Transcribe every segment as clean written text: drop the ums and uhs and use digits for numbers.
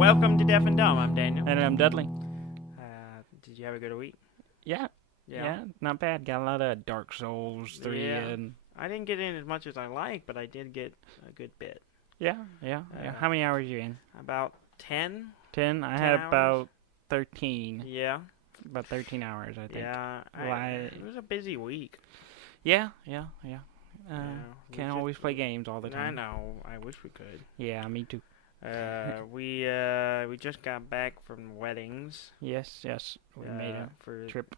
Welcome to Deaf and Dumb. I'm Daniel. And I'm Dudley. Did you have a good week? Yeah, not bad. Got a lot of Dark Souls 3 and... I didn't get in as much as I like, but I did get a good bit. Yeah. How many hours you in? About 10. 10? I 10 had hours? about 13. Yeah. About 13 hours, I think. Yeah. It was a busy week. Yeah. just Can't always play games all the time. I know. I wish we could. Yeah, me too. We just got back from weddings. Yes. We made a trip.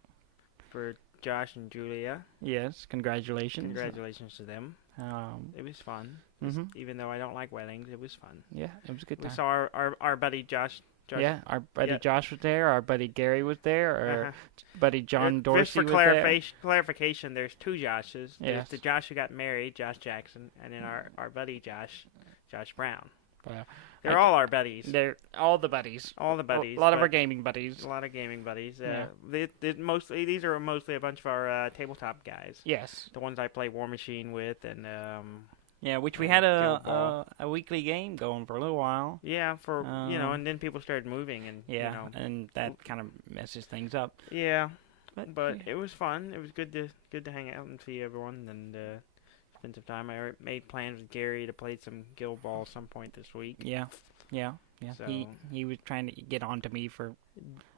For Josh and Julia. Yes, congratulations. Congratulations to them. It was fun. Even though I don't like weddings, it was fun. Yeah, it was a good time. We saw our buddy Josh. Yeah, our buddy Josh was there, our buddy Gary was there, our buddy John Dorsey was there. Just for clarification, there's two Joshes. Yes. There's the Josh who got married, Josh Jackson, and then our buddy Josh Brown. They're all our buddies. They're all the buddies. All the buddies. A lot of our gaming buddies. A lot of gaming buddies. Yeah. These are mostly a bunch of our tabletop guys. Yes. The ones I play War Machine with and... which we had a weekly game going for a little while. Yeah, and then people started moving and and that kind of messes things up. Yeah, but it was fun. It was good to hang out and see everyone and spend some time. I made plans with Gary to play some Guild Ball some point this week. Yeah. So, he was trying to get on to me for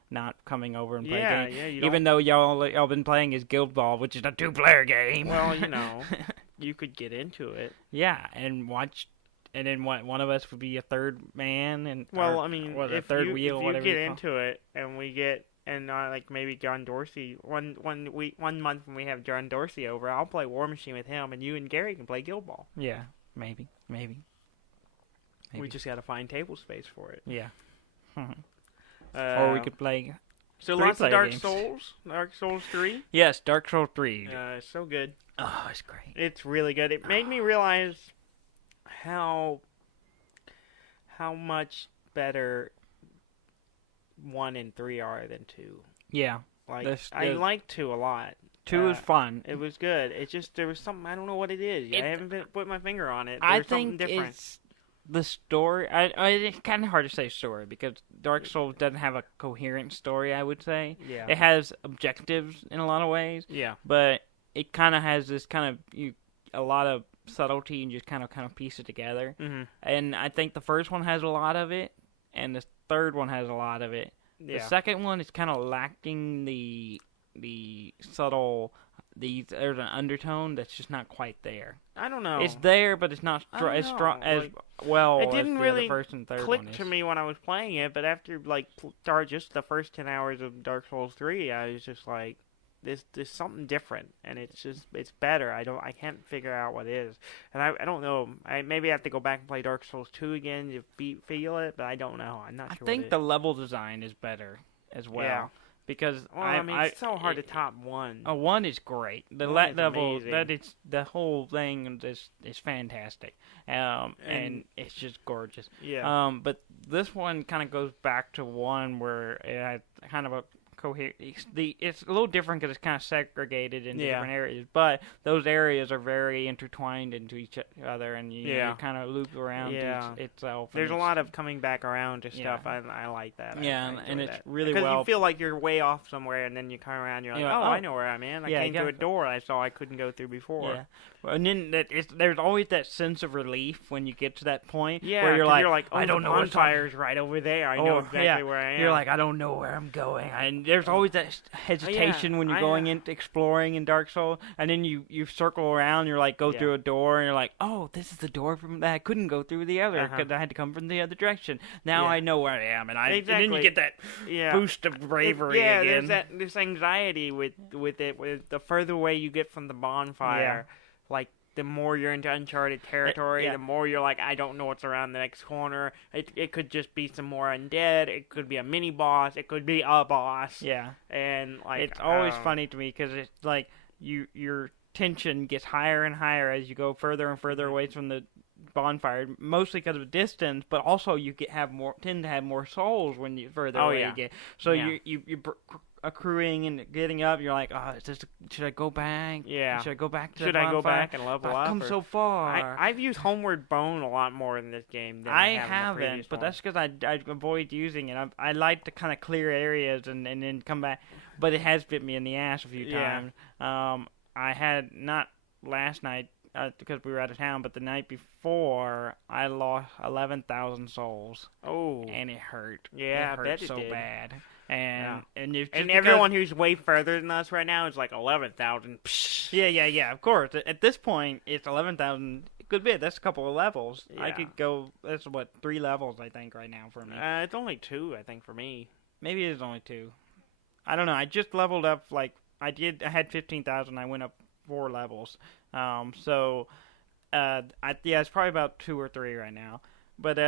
not coming over and playing game. Yeah. Even though y'all been playing his Guild Ball, which is a 2-player game. Well, you could get into it. Yeah, and watch, and then one of us would be a third man, and a third wheel, if you get into it, and we get like maybe John Dorsey one month when we have John Dorsey over, I'll play War Machine with him, and you and Gary can play Guild Ball. Yeah, maybe. We just got to find table space for it. Yeah. Or we could play. So lots of Dark games. Souls. Dark Souls 3? Yes, Dark Souls 3. It's so good. Oh, it's great. It's really good. It made me realize how much better 1 and 3 are than 2. Yeah. I like 2 a lot. 2 is fun. It was good. It's just, there was something, I don't know what it is. I haven't put my finger on it. I There's something think different. it's the story. It's kind of hard to say story because Dark Souls doesn't have a coherent story, I would say. Yeah. It has objectives in a lot of ways. Yeah. But it kind of has this kind of a lot of subtlety and just kind of piece it together. Mm-hmm. And I think the first one has a lot of it, and the third one has a lot of it. Yeah. The second one is kind of lacking the subtle. There's an undertone that's just not quite there. I don't know. It's there, but it's not as strong as well. It didn't as really the first and third click one is. to me when I was playing it, but after just the first 10 hours of Dark Souls 3, I was just like, there's something different, and it's better. I can't figure out what it is, and I don't know. Maybe I have to go back and play Dark Souls 2 again to feel it, but I don't know. I'm not sure. I think the level design is better as well. Yeah. Because it's so hard to top 1. 1 is great. The level, the whole thing is fantastic, and it's just gorgeous. Yeah. But this one kind of goes back to 1 where it had kind of a coherent. It's a little different because it's kind of segregated into different areas, but those areas are very intertwined into each other, and you kind of loop around itself. There's a lot of coming back around to stuff. I like that. And it's really because you feel like you're way off somewhere, and then you come around, and you're like, I know where I'm in. I came through a door I saw I couldn't go through before. Yeah. And then there's always that sense of relief when you get to that point where where you're like, I don't know. The bonfire's right over there. I know exactly where I am. You're like, I don't know where I'm going. And there's always that hesitation when you're going into exploring in Dark Souls, and then you circle around. You're like, go through a door, and you're like, oh, this is the door from that I couldn't go through the other because I had to come from the other direction. Now I know where I am, and and then you get that boost of bravery again. There's this anxiety with it. With the further away you get from the bonfire, like the more you're into uncharted territory, the more you're like, I don't know what's around the next corner. It could just be some more undead. It could be a mini boss. It could be a boss. Yeah, and it's always funny to me because it's like your tension gets higher and higher as you go further and further away from the bonfire, mostly because of distance, but also you tend to have more souls when you further away you get. So you accruing and getting up. You're like, oh, should I go back? Yeah. Should I go back to Should the I go bonfire? back and level up? I've come so far. I've used Homeward Bone a lot more in this game than I haven't, but that's because I avoid using it. I like to kind of clear areas and then come back, but it has bit me in the ass a few times. I had, not last night because we were out of town, but the night before I lost 11,000 souls. Oh, and it hurt. Yeah, it hurt I bet it so did. bad. And everyone who's way further than us right now is like 11,000. Yeah. Of course, at this point, it's 11,000. Good bit. That's a couple of levels. Yeah. I could go. That's 3 levels I think right now for me. It's only 2, I think, for me. Maybe it is only 2. I don't know. I just leveled up. Like I had 15,000. I went up 4 levels. So, it's probably about 2 or 3 right now. But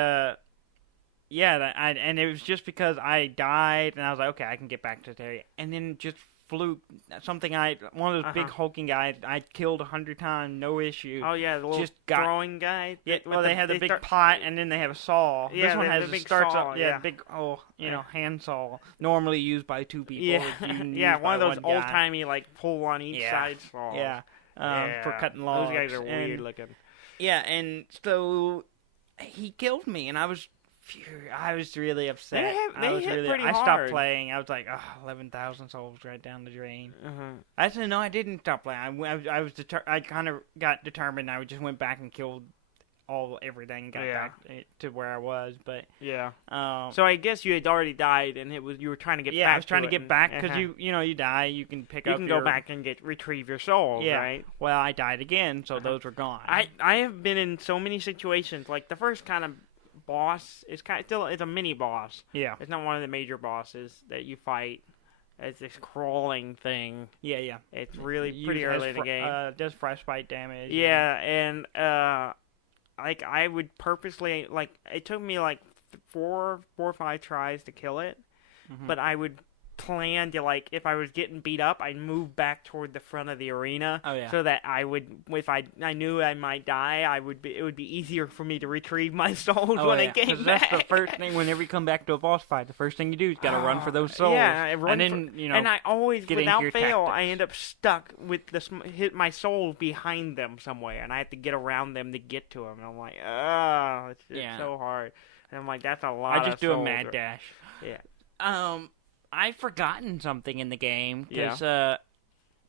and it was just because I died, and I was like, okay, I can get back to the area, and then just flew one of those big hulking guys I killed 100 times, no issue. Oh yeah, the little throwing guy. Yeah, they have the big pot, and then they have a saw. Yeah, this one has the big starts saw. up, big hand saw, normally used by 2 people. Yeah, one of those old timey like pull on each side saws. Yeah, for cutting logs. Those guys are weird looking. Yeah, and so he killed me, and I was really upset. They hit pretty hard. I stopped playing. I was like, 11,000 souls right down the drain. I said, no, I didn't stop playing. I kind of got determined. I just went back and killed everything, got back to where I was. But so I guess you had already died, and you were trying to get back. Yeah, I was trying to get back because you die, you can go back and retrieve your souls. Yeah. Right. Well, I died again, so those were gone. I have been in so many situations. Like the first kind of boss is it's a mini boss. Yeah, it's not one of the major bosses that you fight. It's this crawling thing. Yeah. It's really pretty early in the game. Does frostbite damage. Yeah, and like I would purposely it took me like 4 or 5 tries to kill it, but I would plan to if I was getting beat up, I'd move back toward the front of the arena, so that I would, if I knew I might die, it would be easier for me to retrieve my souls when I came back. That's the first thing whenever you come back to a boss fight. The first thing you do is gotta run for those souls. Yeah, and then and I always, without fail, tactics. I end up stuck with hit my soul behind them somewhere, and I have to get around them to get to them. And I'm like, it's so hard. And I'm like, that's a lot. I just do a mad dash. Yeah. I've forgotten something in the game because, I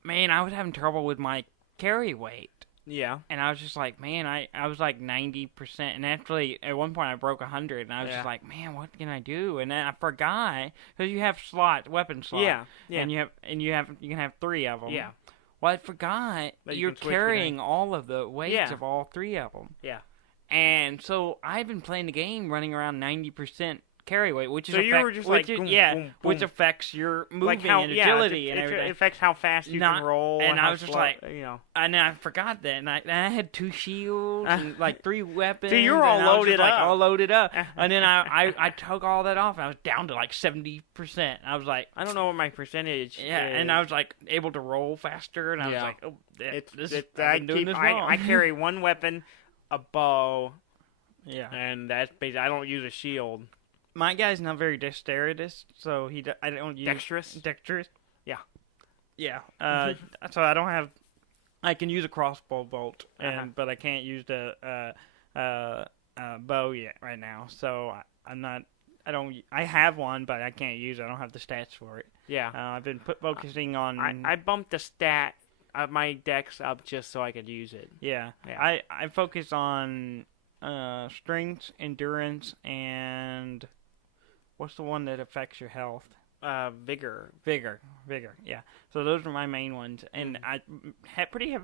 was having trouble with my carry weight. Yeah. And I was just like, man, I was like 90%, and actually at one point I broke 100, and I was just like, man, what can I do? And then I forgot because you have weapon slots. Yeah. And you can have 3 of them. Yeah. Well, I forgot that you're carrying all of the weights of all 3 of them. Yeah. And so I've been playing the game running around 90% carry weight, which is which affects your moving and agility and everything. It affects how fast you can roll. And I was just like, and I forgot that, and I had 2 shields and 3 weapons. So you were all loaded up. All loaded up, and then I took all that off, and I was down to 70%. I was like, I don't know what my percentage. Yeah, is. And I was able to roll faster, and I was like, I carry 1 weapon, a bow. Yeah, and that's basically. I don't use a shield. My guy's not very dexterous, so I don't use... Dexterous? Yeah. Yeah. So I don't have... I can use a crossbow bolt, but I can't use the bow yet right now. So I'm not... I have one, but I can't use it. I don't have the stats for it. Yeah. I've been focusing on... I bumped the stat of my dex up just so I could use it. Yeah. I focus on strength, endurance, and... What's the one that affects your health? Vigor. Vigor, yeah. So those are my main ones. And I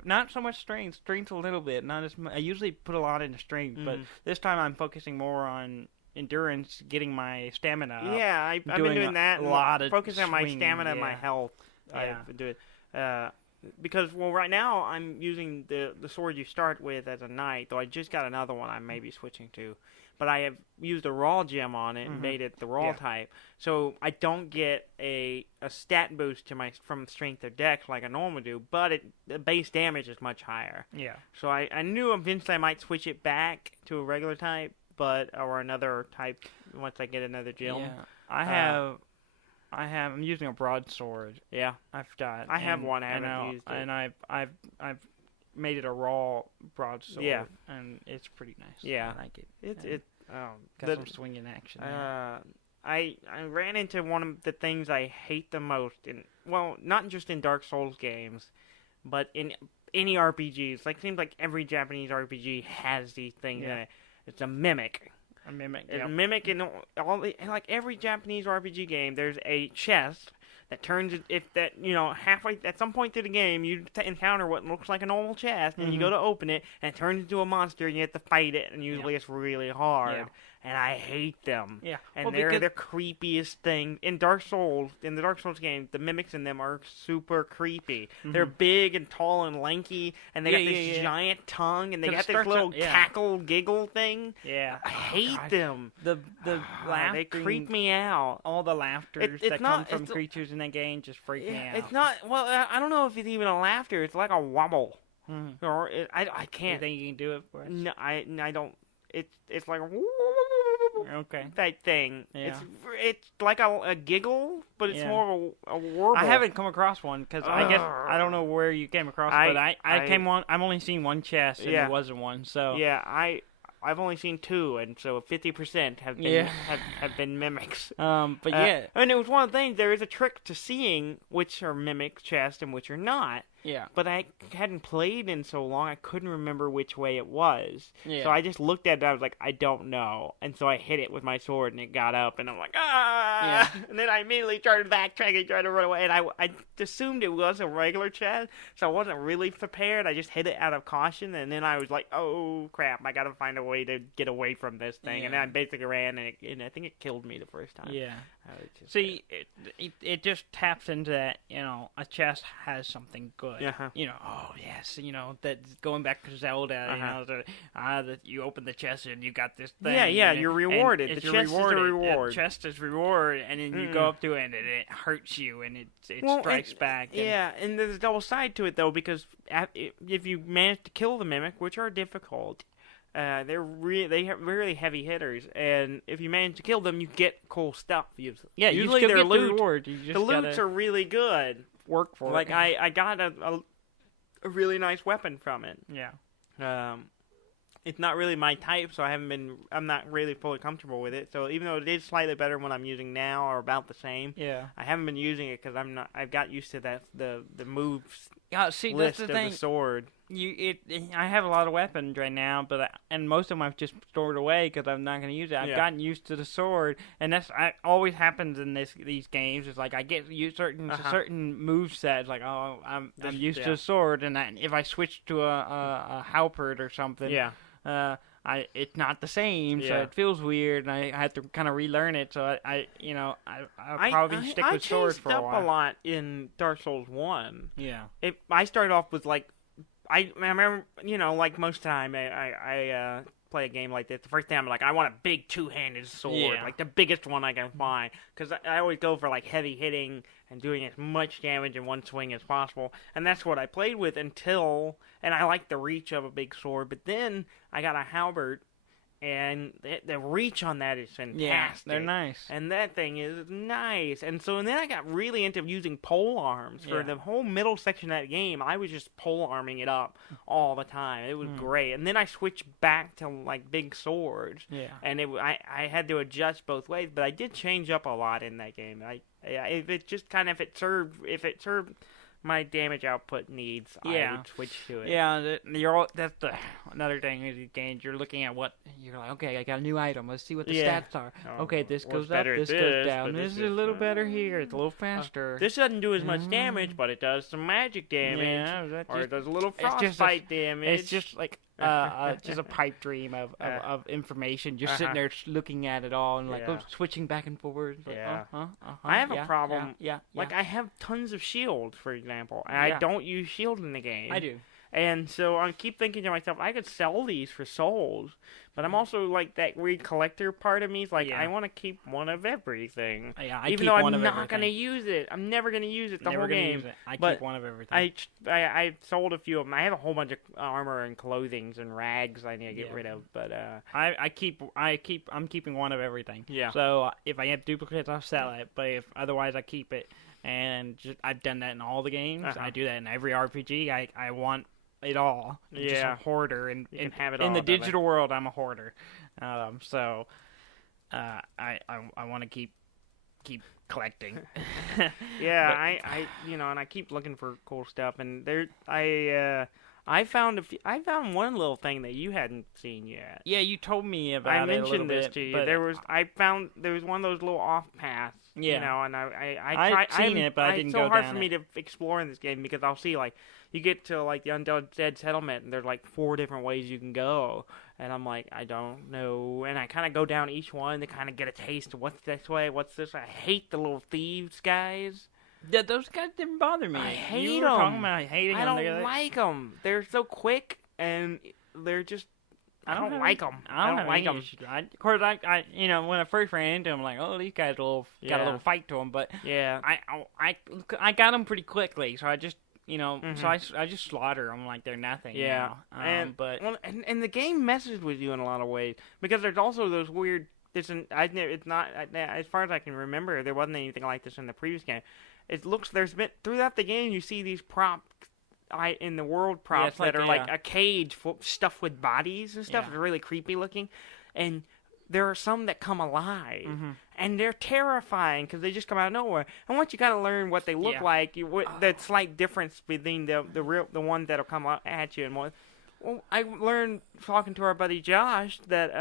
not so much strength. Strength a little bit. Not as much. I usually put a lot into strength, but this time I'm focusing more on endurance, getting my stamina up. Yeah, I've been doing that. A lot of focusing on my stamina and my health. Yeah. I've been doing because, right now I'm using the sword you start with as a knight, though I just got another one I may be switching to. But I have used a raw gem on it and made it the raw type, so I don't get a stat boost to from strength or dex like I normally do. But the base damage is much higher. Yeah. So I knew eventually I might switch it back to a regular type, or another type once I get another gem. Yeah. I'm using a broadsword. Yeah, I forgot. I have one. I haven't used it. And I've made it a raw broadsword. Yeah, and it's pretty nice. Yeah, I like it. Got some swinging action. I ran into one of the things I hate the most not just in Dark Souls games, but in any RPGs. Like, seems like every Japanese RPG has these things in it. It's a mimic. A mimic. A mimic in like every Japanese RPG game. There's a chest that turns halfway at some point through the game you encounter what looks like a normal chest, and you go to open it, and it turns into a monster, and you have to fight it, and usually it's really hard. Yeah. And I hate them. Yeah. And they're the creepiest thing. In the Dark Souls game, the mimics in them are super creepy. They're big and tall and lanky, and they got this giant tongue, and they got this little cackle giggle thing. Yeah. I hate them. The laughter. They creep me out. All the laughter that come from creatures in that game just freak me out. It's not, I don't know if it's even a laughter. It's like a wobble. Or I can't. You think you can do it for us? No, I don't. It's like a okay type thing. Yeah. It's like a giggle, but it's more of a warble. I haven't come across one because I guess I don't know where you came across, but I've only seen one chest and there wasn't one. So yeah, I've only seen 2, and so 50% have been mimics. But yeah, and it was one of the things. There is a trick to seeing which are mimic chests and which are not. Yeah. But I hadn't played in so long, I couldn't remember which way it was. Yeah. So I just looked at it, and I was like, I don't know. And so I hit it with my sword, and it got up, and I'm like, ah! Yeah. And then I immediately started backtracking, trying to run away, and I assumed it was a regular chest, so I wasn't really prepared. I just hit it out of caution, and then I was like, oh, crap, I gotta find a way to get away from this thing. Yeah. And then I basically ran, and I think it killed me the first time. Yeah. See, it just taps into that, a chest has something good. Oh, yes, that's going back to Zelda, that you open the chest and you got this thing. Yeah, you're rewarded. The chest is a reward. The chest is reward, and then you go up to it and it hurts you, and it strikes back. And there's a double side to it, though, because if you manage to kill the mimic, which are difficult, they have really heavy hitters, and if you manage to kill them, you get cool stuff. Usually their loot. Reward. The loots are really good. Work for it. Like I got a really nice weapon from it. Yeah. It's not really my type, so I'm not really fully comfortable with it. So even though it is slightly better than what I'm using now, or about the same, I haven't been using it because I've got used to the moves. See, list that's the of thing. The sword. I have a lot of weapons right now, and most of them I've just stored away because I'm not going to use it. I've gotten used to the sword, and that's always happens in these games. It's like I get used to certain move sets. Like, oh, I'm used to a sword, and if I switch to a halberd or something, it's not the same, so it feels weird, and I have to kind of relearn it. So I'll probably stick with sword for a while. I changed up a lot in Dark Souls 1. Yeah. I started off with I remember, like most time, I play a game like this. The first time I'm like, I want a big two-handed sword, like the biggest one I can find, because I always go for like heavy hitting and doing as much damage in one swing as possible, and that's what I played with and I like the reach of a big sword, but then I got a halberd, and the reach on that is fantastic. Yeah, they're nice. And that thing is nice. And then I got really into using pole arms. For the whole middle section of that game, I was just pole arming it up all the time. It was great. And then I switched back to, like, big swords. Yeah. And I had to adjust both ways, but I did change up a lot in that game. If it served my damage output needs, I would switch to it. Yeah, that's another thing with these games. You're looking at you're like, okay, I got a new item. Let's see what the stats are. Okay, this goes up, this goes down. This is a little better here. It's a little faster. This doesn't do as much damage, but it does some magic damage. Or it does a little frostbite damage. It's just like just a pipe dream of information. Just sitting there looking at it all and switching back and forward. Like, I have a problem. Yeah. Like I have tons of shields, for example, and I don't use shield in the game. I do. And so I keep thinking to myself, I could sell these for souls, but I'm also like that weird collector part of me is like, I want to keep one of everything. Yeah, even though I'm not going to use it. I'm never going to use it the whole game. I keep one of everything. I sold a few of them. I have a whole bunch of armor and clothing and rags I need to get rid of. But I'm keeping one of everything. Yeah. So if I have duplicates, I'll sell it. But if otherwise, I keep it. And I've done that in all the games. I do that in every RPG. I want it all. I'm just a hoarder, and have it all in the digital world, I'm a hoarder. So I want to keep collecting. Yeah, and I keep looking for cool stuff, and I found one little thing that you hadn't seen yet. Yeah, you told me about it. I mentioned this to you. But there was one of those little off paths. Yeah. You know, and I've seen it, but I didn't go down it. It's so hard for me to explore in this game because I'll see, like, you get to, like, the Undead Settlement, and there's, like, 4 different ways you can go. And I'm like, I don't know. And I kind of go down each one to kind of get a taste of what's this way, what's this. I hate the little thieves guys. Yeah, those guys didn't bother me. I hate them. You were talking about hating them. I don't like them. They're so quick, and they're just... I don't like them. I don't like them. Of course, when I first ran into them, I'm like, oh, these guys got a little fight to them. But yeah, I got them pretty quickly, so I just, so I just slaughter them like they're nothing. Yeah, and the game messes with you in a lot of ways because there's also those weird. It's not as far as I can remember. There wasn't anything like this in the previous game. There's been throughout the game. You see these props. In the world props that are like a cage stuffed with bodies and stuff. It's really creepy looking, and there are some that come alive, and they're terrifying because they just come out of nowhere. And once you kind of learn what they look like, the slight difference between the ones that'll come at you and one. Well, I learned talking to our buddy Josh that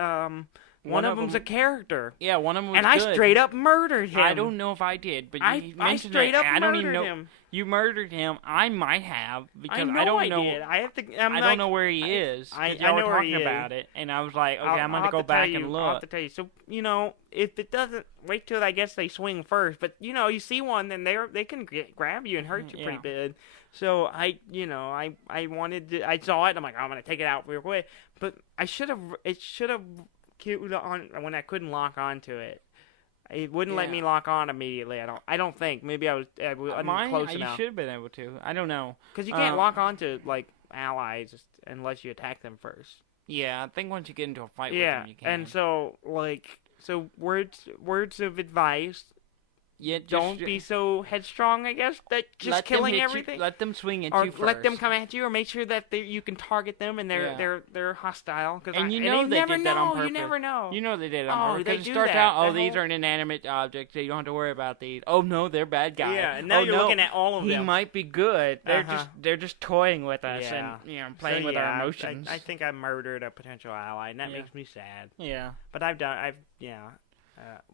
one of them's a character. Yeah, one of them was and good. I straight up murdered him. I don't know if I did, but I straight up murdered him. You murdered him. I might have because I don't know. Did. I don't know where he is. I know where talking he is. about it, and I was like, okay, I'm gonna go back and look. I'll have to tell you. So if it doesn't, wait till I guess they swing first. But you see one, then they can grab you and hurt you pretty bad. So I wanted to. I saw it. And I'm like, I'm gonna take it out real quick. But it should have queued on when I couldn't lock onto it. It wouldn't let me lock on immediately. I don't think. Maybe I wasn't close enough. You should have been able to. I don't know. Because you can't lock on to like allies unless you attack them first. Yeah, I think once you get into a fight with them, you can. And so words of advice. Yeah, don't be so headstrong, I guess, that just killing everything. Let them swing at you first. Or let them come at you, or make sure that you can target them and they're hostile. And they did that on purpose. You never know. You know they did it on purpose. Because it starts out, these are an inanimate object, so you don't have to worry about these. Oh, no, they're bad guys. Yeah, and now you're looking at all of them. He might be good. They're just toying with us and playing with our emotions. I think I murdered a potential ally, and that makes me sad. Yeah. But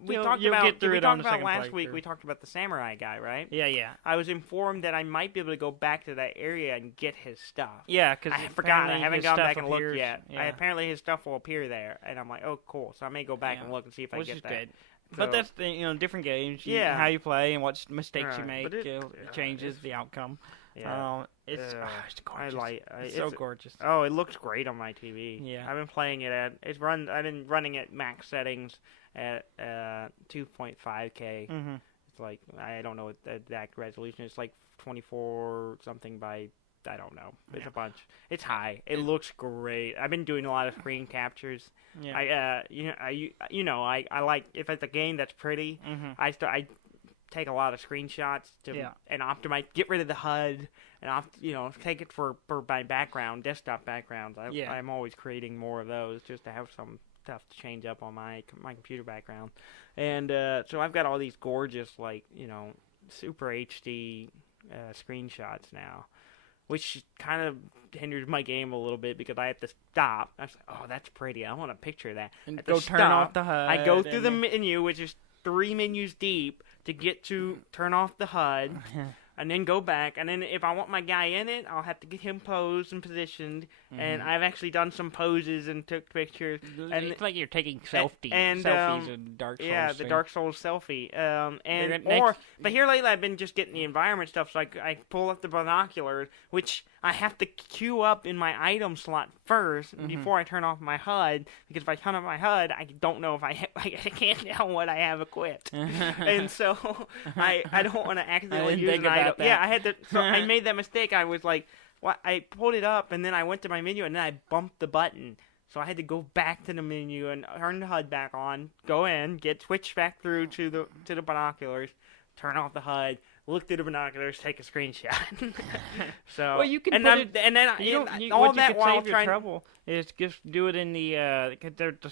we You'll talked about last week. We talked about the samurai guy, right? Yeah. I was informed that I might be able to go back to that area and get his stuff. Yeah, because I forgot. I haven't gone back and looked yet. Yeah. Apparently, his stuff will appear there, and I'm like, oh, cool. So I may go back and look and see if I get that. Good. But that's different games. How you play and what mistakes you make changes the outcome. Yeah. It's gorgeous. It's so gorgeous. Oh, it looks great on my TV. Yeah. I've been playing it I've been running at max settings at 2.5K. Mm-hmm. It's like, I don't know what the exact resolution is. It's like 24 something by, I don't know. It's a bunch. It's high. It looks great. I've been doing a lot of screen captures. Yeah. I like, if it's a game that's pretty, I take a lot of screenshots and optimize, get rid of the HUD, and take it for my background, desktop backgrounds. I'm always creating more of those just to have some stuff to change up on my computer background. And so I've got all these gorgeous, super HD screenshots now, which kind of hinders my game a little bit because I have to stop. I was like, oh, that's pretty. I want a picture of that. And go turn off the HUD. I go through the menu, which is 3 menus deep, to get to turn off the HUD, and then go back. And then if I want my guy in it, I'll have to get him posed and positioned. And I've actually done some poses and took pictures. And it's like you're taking selfies in Dark Souls. Yeah, the Dark Souls selfie. But here lately I've been just getting the environment stuff. So I pull up the binoculars, which I have to queue up in my item slot first before I turn off my HUD, because if I turn off my HUD, I don't know if I can't tell what I have equipped, and so I don't want to accidentally use an item. Yeah, I had to. So I made that mistake. I was like, I pulled it up, and then I went to my menu, and then I bumped the button. So I had to go back to the menu and turn the HUD back on, go in, get switched back through to the binoculars, turn off the HUD, look through the binoculars, take a screenshot. So well, you can and put then all that while trying trouble is just do it in the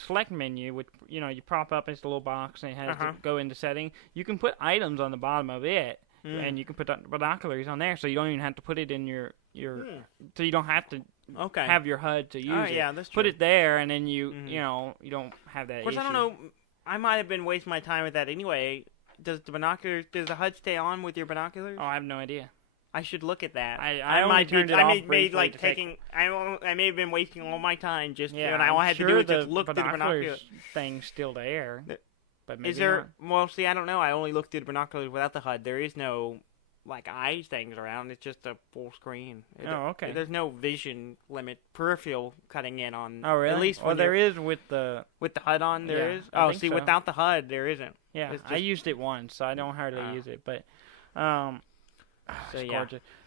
select menu, which you prop up as a little box and it has to go into setting. You can put items on the bottom of it, and you can put binoculars on there, so you don't even have to put it in your so you don't have to have your HUD to use it. Yeah, that's true. Put it there, and then you don't have that. Of course, issue. I don't know. I might have been wasting my time with that anyway. Does the HUD stay on with your binoculars? Oh, I have no idea. I should look at that. I only turned it off briefly I may have been wasting all my time just when I had to do it just look through the binoculars. Thing's still there. But maybe is there? Not. Well, see, I don't know. I only looked through the binoculars without the HUD. There is no eye things around. It's just a full screen. Oh, okay. There's no vision limit, peripheral cutting in on. Oh, really? At least there is with the HUD on. There is. I Oh, think see, so. without the HUD, there isn't. Yeah, I used it once, so I don't hardly use it. But, so yeah.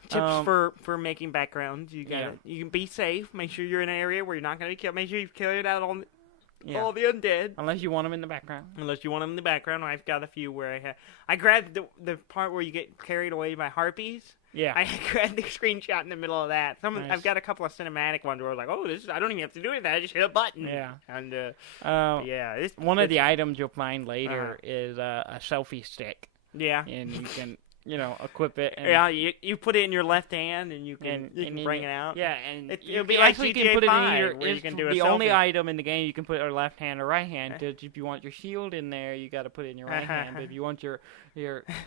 Tips for making backgrounds. You can be safe. Make sure you're in an area where you're not going to be killed. Make sure you've cleared out all the undead. Unless you want them in the background. I've got a few where I grabbed the part where you get carried away by harpies. Yeah. I grabbed the screenshot in the middle of that. Nice. I've got a couple of cinematic ones where I was like, oh, I don't even have to do anything. I just hit a button. Yeah. And one of the items you'll find later is a selfie stick. Yeah. And you can equip it. And you put it in your left hand, and you can bring it out. Yeah, and it'll be like GTA 5, where you can do a selfie. The only item in the game you can put a left hand or right hand. If you want your shield in there, you got to put it in your right hand. But if you want your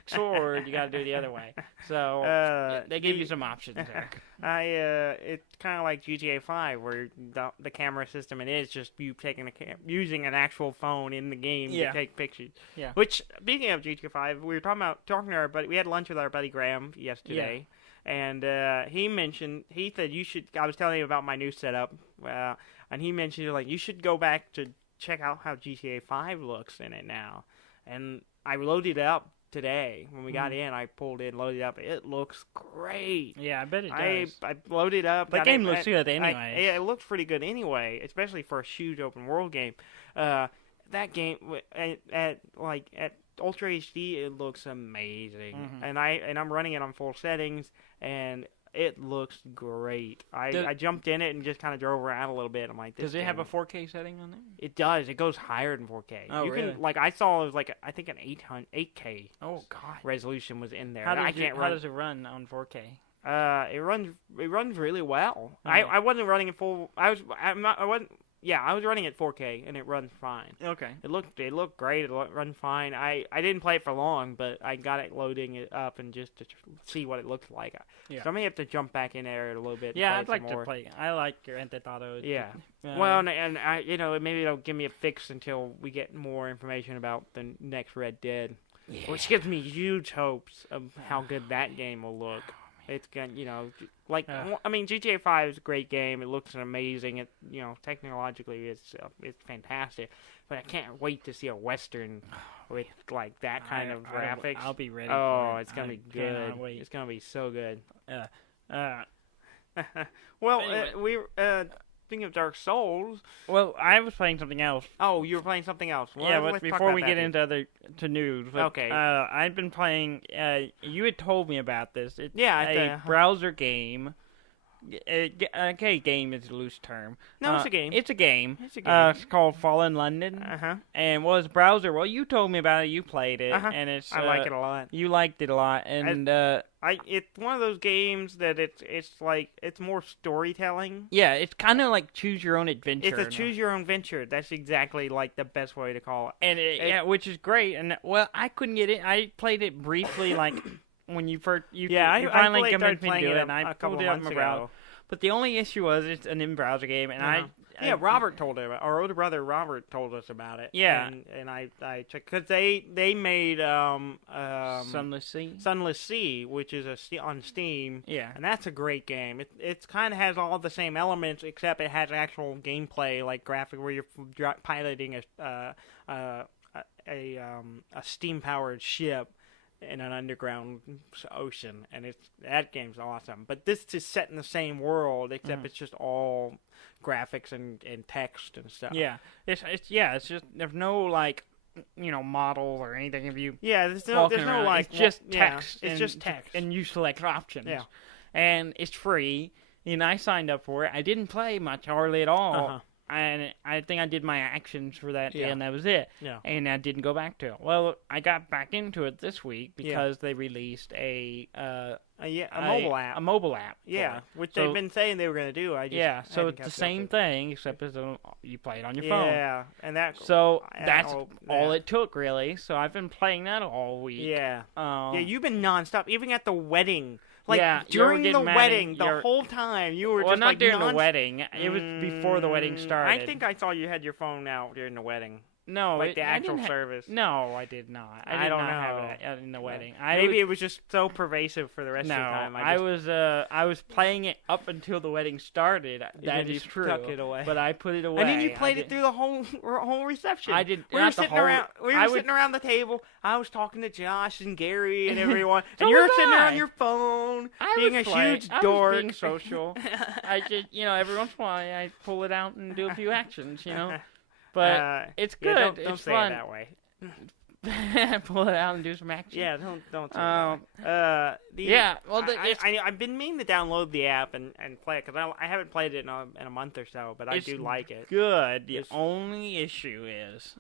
sword, you got to do it the other way. So they give you some options there. It's kind of like GTA 5, where the camera system is just you taking using an actual phone in the game to take pictures. Yeah. Which, speaking of GTA 5, we were talking to our buddy. We had lunch with our buddy Graham yesterday, and he said you should. I was telling him about my new setup, and he mentioned you should go back to check out how GTA 5 looks in it now. And I loaded it up today when we got in. I pulled in, loaded it up. It looks great. Yeah, I bet it does. I loaded up. The game looks good anyway. It looks pretty good anyway, especially for a huge open world game. That game at Ultra HD, it looks amazing, and I'm running it on full settings, and it looks great. I jumped in it and just kind of drove around a little bit. I'm like, does it have a 4K setting on there? It does. It goes higher than 4K. Oh, really? I saw it was I think an 8K. Oh God. Resolution was in there. How does it run on 4K? It runs really well. Okay. I wasn't running it full. I was running it 4K, and it runs fine. Okay. It looked great. It runs fine. I didn't play it for long, but I got it loading it up and just to see what it looks like. Yeah. So I may have to jump back in there a little bit. Yeah, I'd like to play. I like Grand Theft Auto. Yeah. Well, and I, maybe it'll give me a fix until we get more information about the next Red Dead, which gives me huge hopes of how good that game will look. It's gonna, I mean, GTA 5 is a great game. It looks amazing. It, technologically, it's fantastic. But I can't wait to see a Western with that kind of graphics. I'll be ready. Oh, it's gonna be good. It's gonna be so good. Well, anyway. Speaking of Dark Souls. Well, I was playing something else. Oh, you were playing something else. Well, yeah, but before we get into news. But, okay. I've been playing. You had told me about this. It's a browser game. Game is a loose term. No, it's a game. It's a game. It's called Fallen London. And what is browser? Well, you told me about it. You played it, and it's. I like it a lot. You liked it a lot, and it's one of those games that it's more storytelling. Yeah, it's kind of like choose your own adventure. It's a choose your own venture. That's exactly the best way to call it. And which is great. And I couldn't get it. I played it briefly, when you first you finally convinced me to do it, and I pulled it up in my browser. But the only issue was it's an in-browser game, and Yeah, Robert told it. Our older brother Robert told us about it. Yeah, and I checked because they made Sunless Sea. Sunless Sea, which is on Steam. Yeah, and that's a great game. It kind of has all the same elements, except it has actual gameplay, like graphic, where you're piloting a steam powered ship in an underground ocean, and that game's awesome. But this is set in the same world, except it's just all graphics and text and stuff. Yeah, it's just there's no like models or anything of you. Yeah, there's no like it's just text. It's just text, and you select options. Yeah, and it's free. And I signed up for it. I didn't play much, hardly at all. And I think I did my actions for that day, and that was it. Yeah. And I didn't go back to it. Well, I got back into it this week because they released a mobile app. A mobile app. Yeah, which they've been saying they were going to do. So it's the same thing, except you play it on your phone. Yeah, and that's all it took, really. So I've been playing that all week. Yeah. You've been nonstop, even at the wedding. Like, during the wedding, the whole time, you were just not during the wedding. It was before the wedding started. I think I saw you had your phone out during the wedding. No, like the actual service. No, I did not. I don't have it in the wedding. Maybe it was just so pervasive for the rest of the time. I was playing it up until the wedding started. That is true. Tucked it away. But I put it away. And then you played it through the whole reception. I did. We were sitting around the table. I was talking to Josh and Gary and everyone, and So you're was sitting there I. on your phone, I being was a playing. huge I dork. was being social. I just, every once in a while, I pull it out and do a few actions, But it's good. Don't it's say fun. it that way. Pull it out and do some action. Yeah, don't say it that way. Well, I've been meaning to download the app and play it, because I haven't played it in a month or so, but I do like it. Good. The only issue is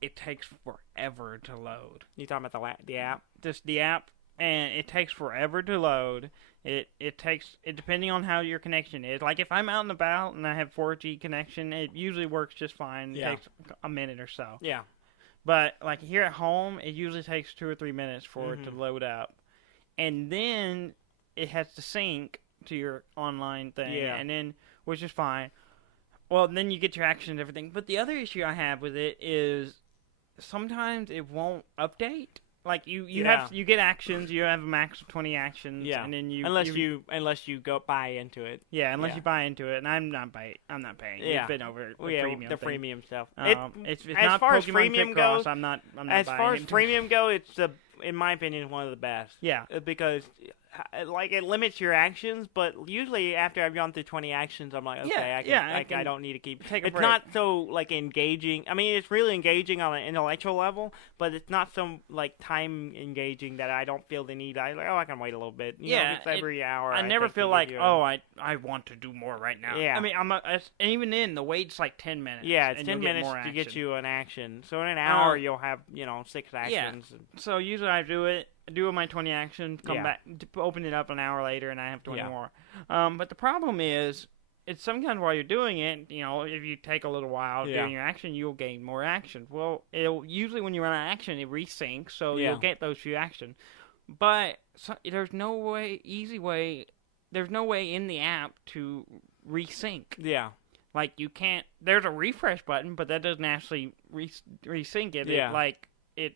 it takes forever to load. You talking about the app? Just the app, and it takes forever to load. It takes, depending on how your connection is. Like, if I'm out and about and I have 4G connection, it usually works just fine. It takes a minute or so. Yeah. But, like, here at home, it usually takes 2 or 3 minutes for it to load up. And then it has to sync to your online thing. Yeah. And then, which is fine. Well, then you get your actions and everything. But the other issue I have with it is sometimes it won't update. Like you get actions. You have a max of 20 actions. Yeah. And then unless you go buy into it. Yeah. Unless you buy into it, and I'm not paying. Yeah. We've been over the premium thing. Freemium stuff. It's as not far Pokemon as freemium Picross, goes. I'm not as buying far as into freemium go, it's in my opinion one of the best. Yeah. Because like it limits your actions, but usually after I've gone through 20 actions, I'm like, okay, I don't need to keep. Take a break. It's not so like engaging. I mean, it's really engaging on an intellectual level, but it's not so like time engaging that I don't feel the need. I can wait a little bit. You know, it's every hour. I never feel like I want to do more right now. Yeah. I mean, and even then the wait's like 10 minutes. Yeah, it's 10 minutes to get you an action. So in an hour you'll have 6 actions. Yeah. So usually I do my 20 actions, come back, open it up an hour later, and I have 20 more. But the problem is, it's sometimes while you're doing it, if you take a little while doing your action, you'll gain more action. Well, usually when you run an action, it resyncs, so you'll get those few actions. But there's no way in the app to resync. Yeah. Like, you can't, there's a refresh button, but that doesn't actually resync it. Yeah. It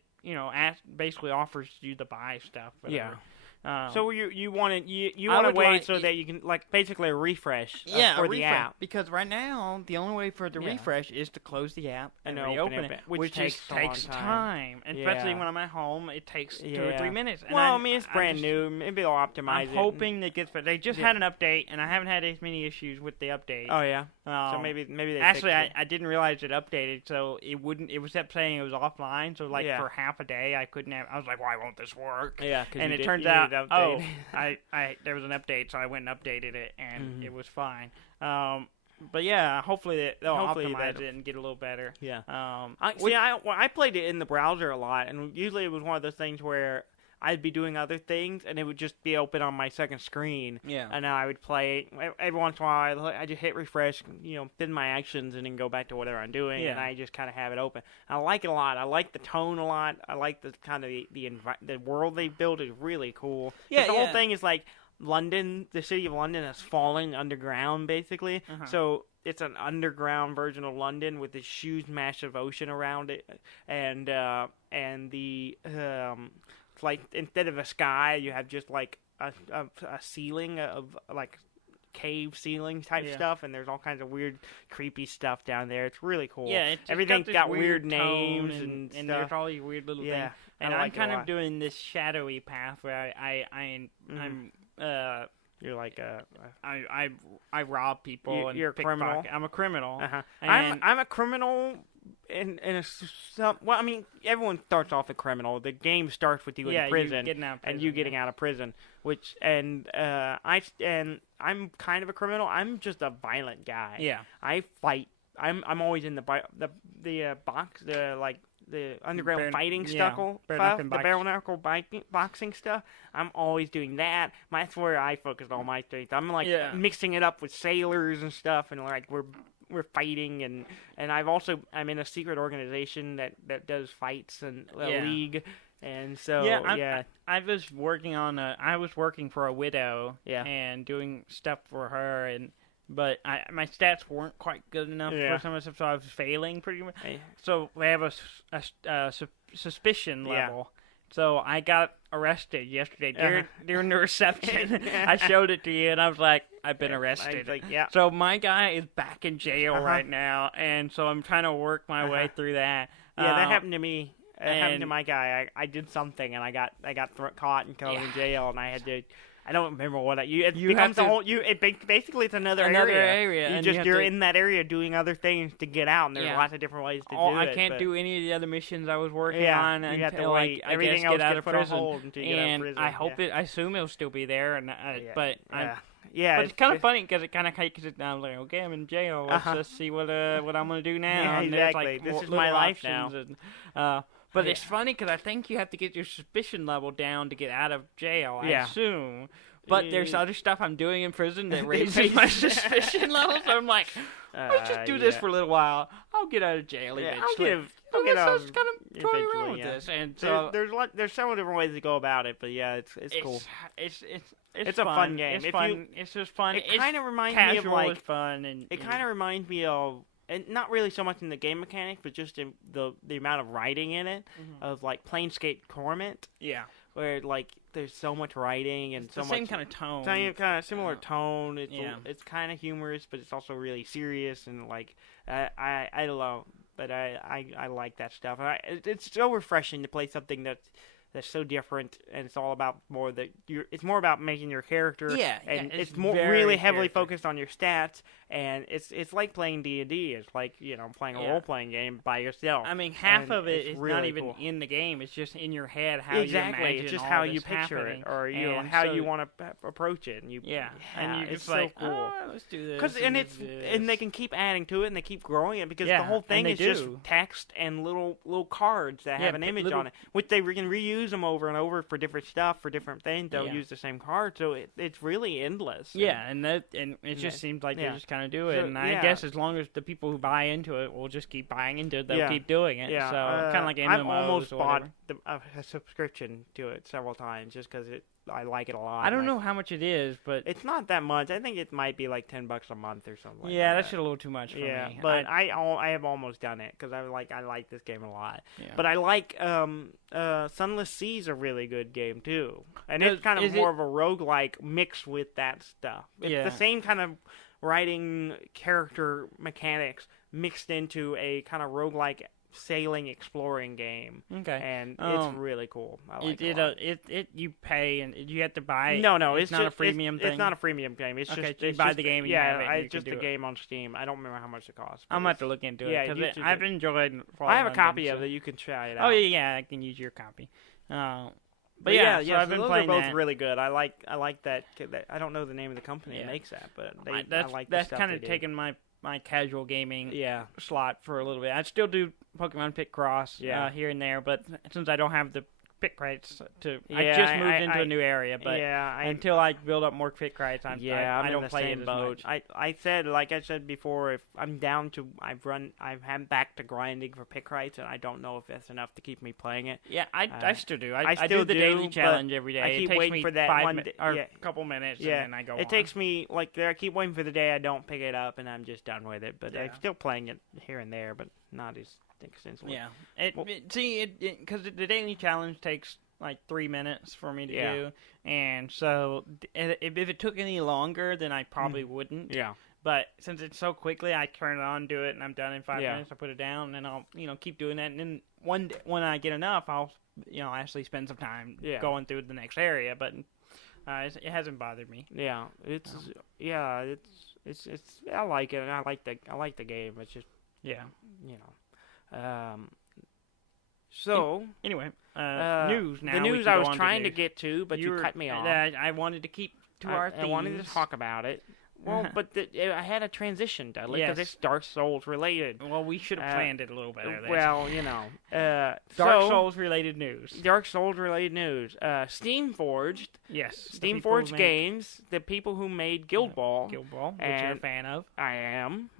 basically offers you to buy stuff. Whatever. Yeah. So you want to wait so that you can basically a refresh for the app, because right now the only way for it to refresh is to close the app and reopen it, which takes time. And especially when I'm at home, it takes 2 or 3 minutes. And it's brand new. Maybe they'll optimize it. I'm hoping it gets. They just had an update, and I haven't had as many issues with the update. Oh yeah. So maybe they actually I didn't realize it updated, so it wouldn't. It was kept saying it was offline. So for half a day I couldn't have. I was like, why won't this work? Yeah. And it turns out, there was an update, so I went and updated it, and it was fine. But yeah, hopefully they'll optimize it and get a little better. Yeah. I played it in the browser a lot, and usually it was one of those things where I'd be doing other things, and it would just be open on my second screen. Yeah. And then I would play every once in a while. I just hit refresh, did my actions, and then go back to whatever I'm doing. Yeah. And I just kind of have it open. I like it a lot. I like the tone a lot. I like the kind of the world they built is really cool. Yeah. The whole thing is like London, the city of London, is falling underground basically. Uh-huh. So it's an underground version of London with this huge, massive ocean around it, and the it's like instead of a sky, you have just like a ceiling of like cave ceiling type stuff, and there's all kinds of weird, creepy stuff down there. It's really cool. Yeah, everything's got weird names and stuff. And there's all these weird little things. And I'm kind of doing this shadowy path where I'm you're like I rob people. You're a criminal. I'm a criminal. I'm a criminal. Well, I mean, everyone starts off a criminal. The game starts with you in prison, and you getting out of prison. I'm kind of a criminal. I'm just a violent guy. Yeah, I fight. I'm always in the box, the underground fighting stuff, the bare knuckle boxing stuff. I'm always doing that. That's where I focus all my strength. I'm like mixing it up with sailors and stuff, and like we're fighting, and I'm in a secret organization that does fights and a league, and so I was working for a widow, and doing stuff for her, but my stats weren't quite good enough for some of the stuff, so I was failing pretty much. So we have a suspicion level. So I got arrested yesterday during the reception. I showed it to you, and I was like, I've been arrested. So my guy is back in jail right now, and so I'm trying to work my way through that. Yeah, that happened to me. It happened to my guy. I did something, and I got caught and thrown in jail, and I had to. I don't remember what basically it's another area. You're in that area doing other things to get out, and there's lots of different ways to do it. I can't do any of the other missions I was working on you have to until wait. Everything else get out of put prison. On hold until you get out of prison. I assume it'll still be there, and but it's kind of funny because it kind of kicks it down. Like, okay, I'm in jail. Let's just see what I'm gonna do now. Yeah, exactly. This is my life now. But it's funny because I think you have to get your suspicion level down to get out of jail. I assume. But there's other stuff I'm doing in prison that raises my suspicion level. So I'm like, let's just do this for a little while. I'll get out of jail eventually. I'll get out kind of toying around with this. And so there's several different ways to go about it. But it's cool. It's a fun game. It's fun. It's just fun. It kind of reminds me of like fun, and it kind of reminds me of. And not really so much in the game mechanics, but just in the amount of writing in it, of like Planescape Torment. Yeah. Where like there's so much writing and it's so the much same kind of tone, kind of similar tone. It's kind of humorous, but it's also really serious and like I don't know, but I like that stuff. It's so refreshing to play something that's so different, and it's all about it's more about making your character, and it's more really heavily focused on your stats, and it's like playing D&D. It's like playing a role playing game by yourself. I mean, half of it is really not even in the game; it's just in your head how you imagine it's just how you picture it, or how you want to approach it, and it's so like, cool. Oh, let's do this, and they can keep adding to it, and they keep growing it because the whole thing is just text and little cards that have an image on it, which they can reuse them over and over for different stuff, for different things. They'll use the same card, so it's really endless. And it just seems like they just kind of do it. And I guess as long as the people who buy into it will just keep buying into it, they'll keep doing it. So kind of like MMOs. I've almost bought a subscription to it several times just because I like it a lot. I don't know how much it is, but it's not that much. I think it might be like $10 a month or something. Like that. That's a little too much for me. But I have almost done it because I like this game a lot. Yeah. But I like Sunless Sea's a really good game too, and it's kind of more of a roguelike mixed with that stuff. It's the same kind of writing character mechanics mixed into a kind of roguelike sailing exploring game. Okay. And it's really cool. I like it you pay and you have to buy. No, it's not a freemium thing. It's not a freemium game. It's just you buy the game. And you have it, it's just a game on Steam. I don't remember how much it costs. I'm gonna have to look into it because I've enjoyed. I have a copy of it. You can try it out. Oh yeah, I can use your copy. But so I've been those playing are both really good. I like that. I don't know the name of the company that makes that, but I like that's kind of taken my casual gaming slot for a little bit. I still do Pokemon Picross here and there, but since I don't have the pick crates I Yeah, just moved into a new area, but until I build up more pick crates, I don't play it as much. Like I said before, if I'm down to, I'm back to grinding for pick crates, and I don't know if that's enough to keep me playing it. Yeah, I still do. I still do the daily challenge every day. I keep it takes waiting me for that 5 one a couple minutes, and then I go on. It takes me, I keep waiting for the day I don't pick it up, and I'm just done with it. But Yeah. I'm still playing it here and there, but not as extensively. Yeah. Because the daily challenge takes like 3 minutes for me to do, and so if it took any longer, then I probably wouldn't. Yeah. But since it's so quickly, I turn it on, do it, and I'm done in 5 Yeah. minutes. I put it down, and then I'll keep doing that. And then when I get enough, I'll actually spend some time going through the next area. But it hasn't bothered me. Yeah, it's I like it, and I like the game. It's just So anyway, news now. The news I was trying to get to, but you cut me off. I wanted to keep to our themes. I wanted to talk about it. Well, but I had a transition, Dudley, because it's Dark Souls related. Well, we should have planned it a little better. Well, Dark Souls related news. Dark Souls related news. Steamforged. Yes. Steamforged Games, the people who made Guild Ball. Which you're a fan of. I am.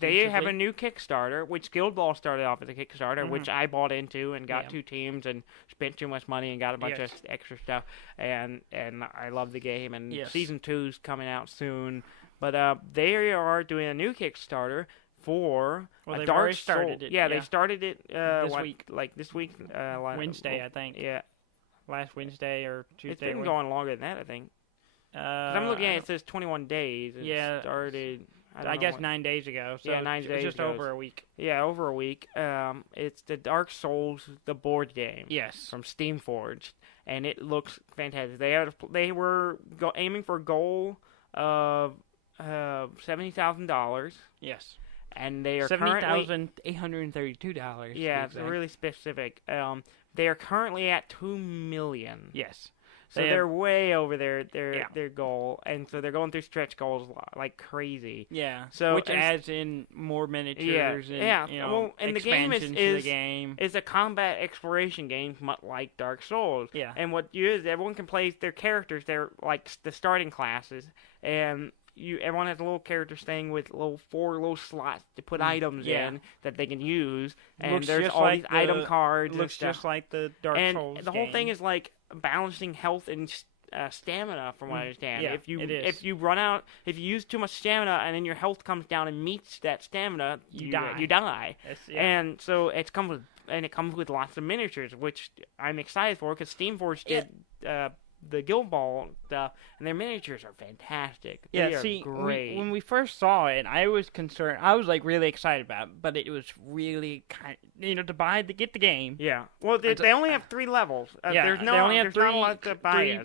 They have a new Kickstarter, which Guild Ball started off as a Kickstarter, which I bought into and got 2 teams and spent too much money and got a bunch of extra stuff. And I love the game. And Season 2's coming out soon. But they are doing a new Kickstarter for a Dark Souls. Started it. Yeah, they started it this week. Like this week. Wednesday, I think. Yeah. Last Wednesday or Tuesday. It's been going longer than that, I think. 'Cause I'm looking at it says 21 days. It started. I guess 9 days ago. So 9 days. Just over a week. Yeah, over a week. It's the Dark Souls, the board game. Yes. From Steamforged, and it looks fantastic. They were aiming for a goal of $70,000. Yes. And they are $70,832. Yeah, it's really specific. They are currently at $2 million. Yes. So they're way over their goal, and so they're going through stretch goals like crazy. Yeah. So which adds in more miniatures and the game is is a combat exploration game, much like Dark Souls. Yeah. And what everyone can play their characters. They're like the starting classes, and everyone has a little character staying with 4 little slots to put items in that they can use, and there's all these item cards. Looks just like the Dark Souls. And the whole thing is like balancing health and stamina, from what I understand. Yeah, if you run out, if you use too much stamina, and then your health comes down and meets that stamina, you die. And so it comes with lots of miniatures, which I'm excited for because Steamforged did the Guild Ball stuff, and their miniatures are fantastic. They are great. When we first saw it, I was concerned. I was like really excited about it, but it was really kind of, to get the game. Yeah. Well, they only have 3 levels. There's they only have not a lot to buy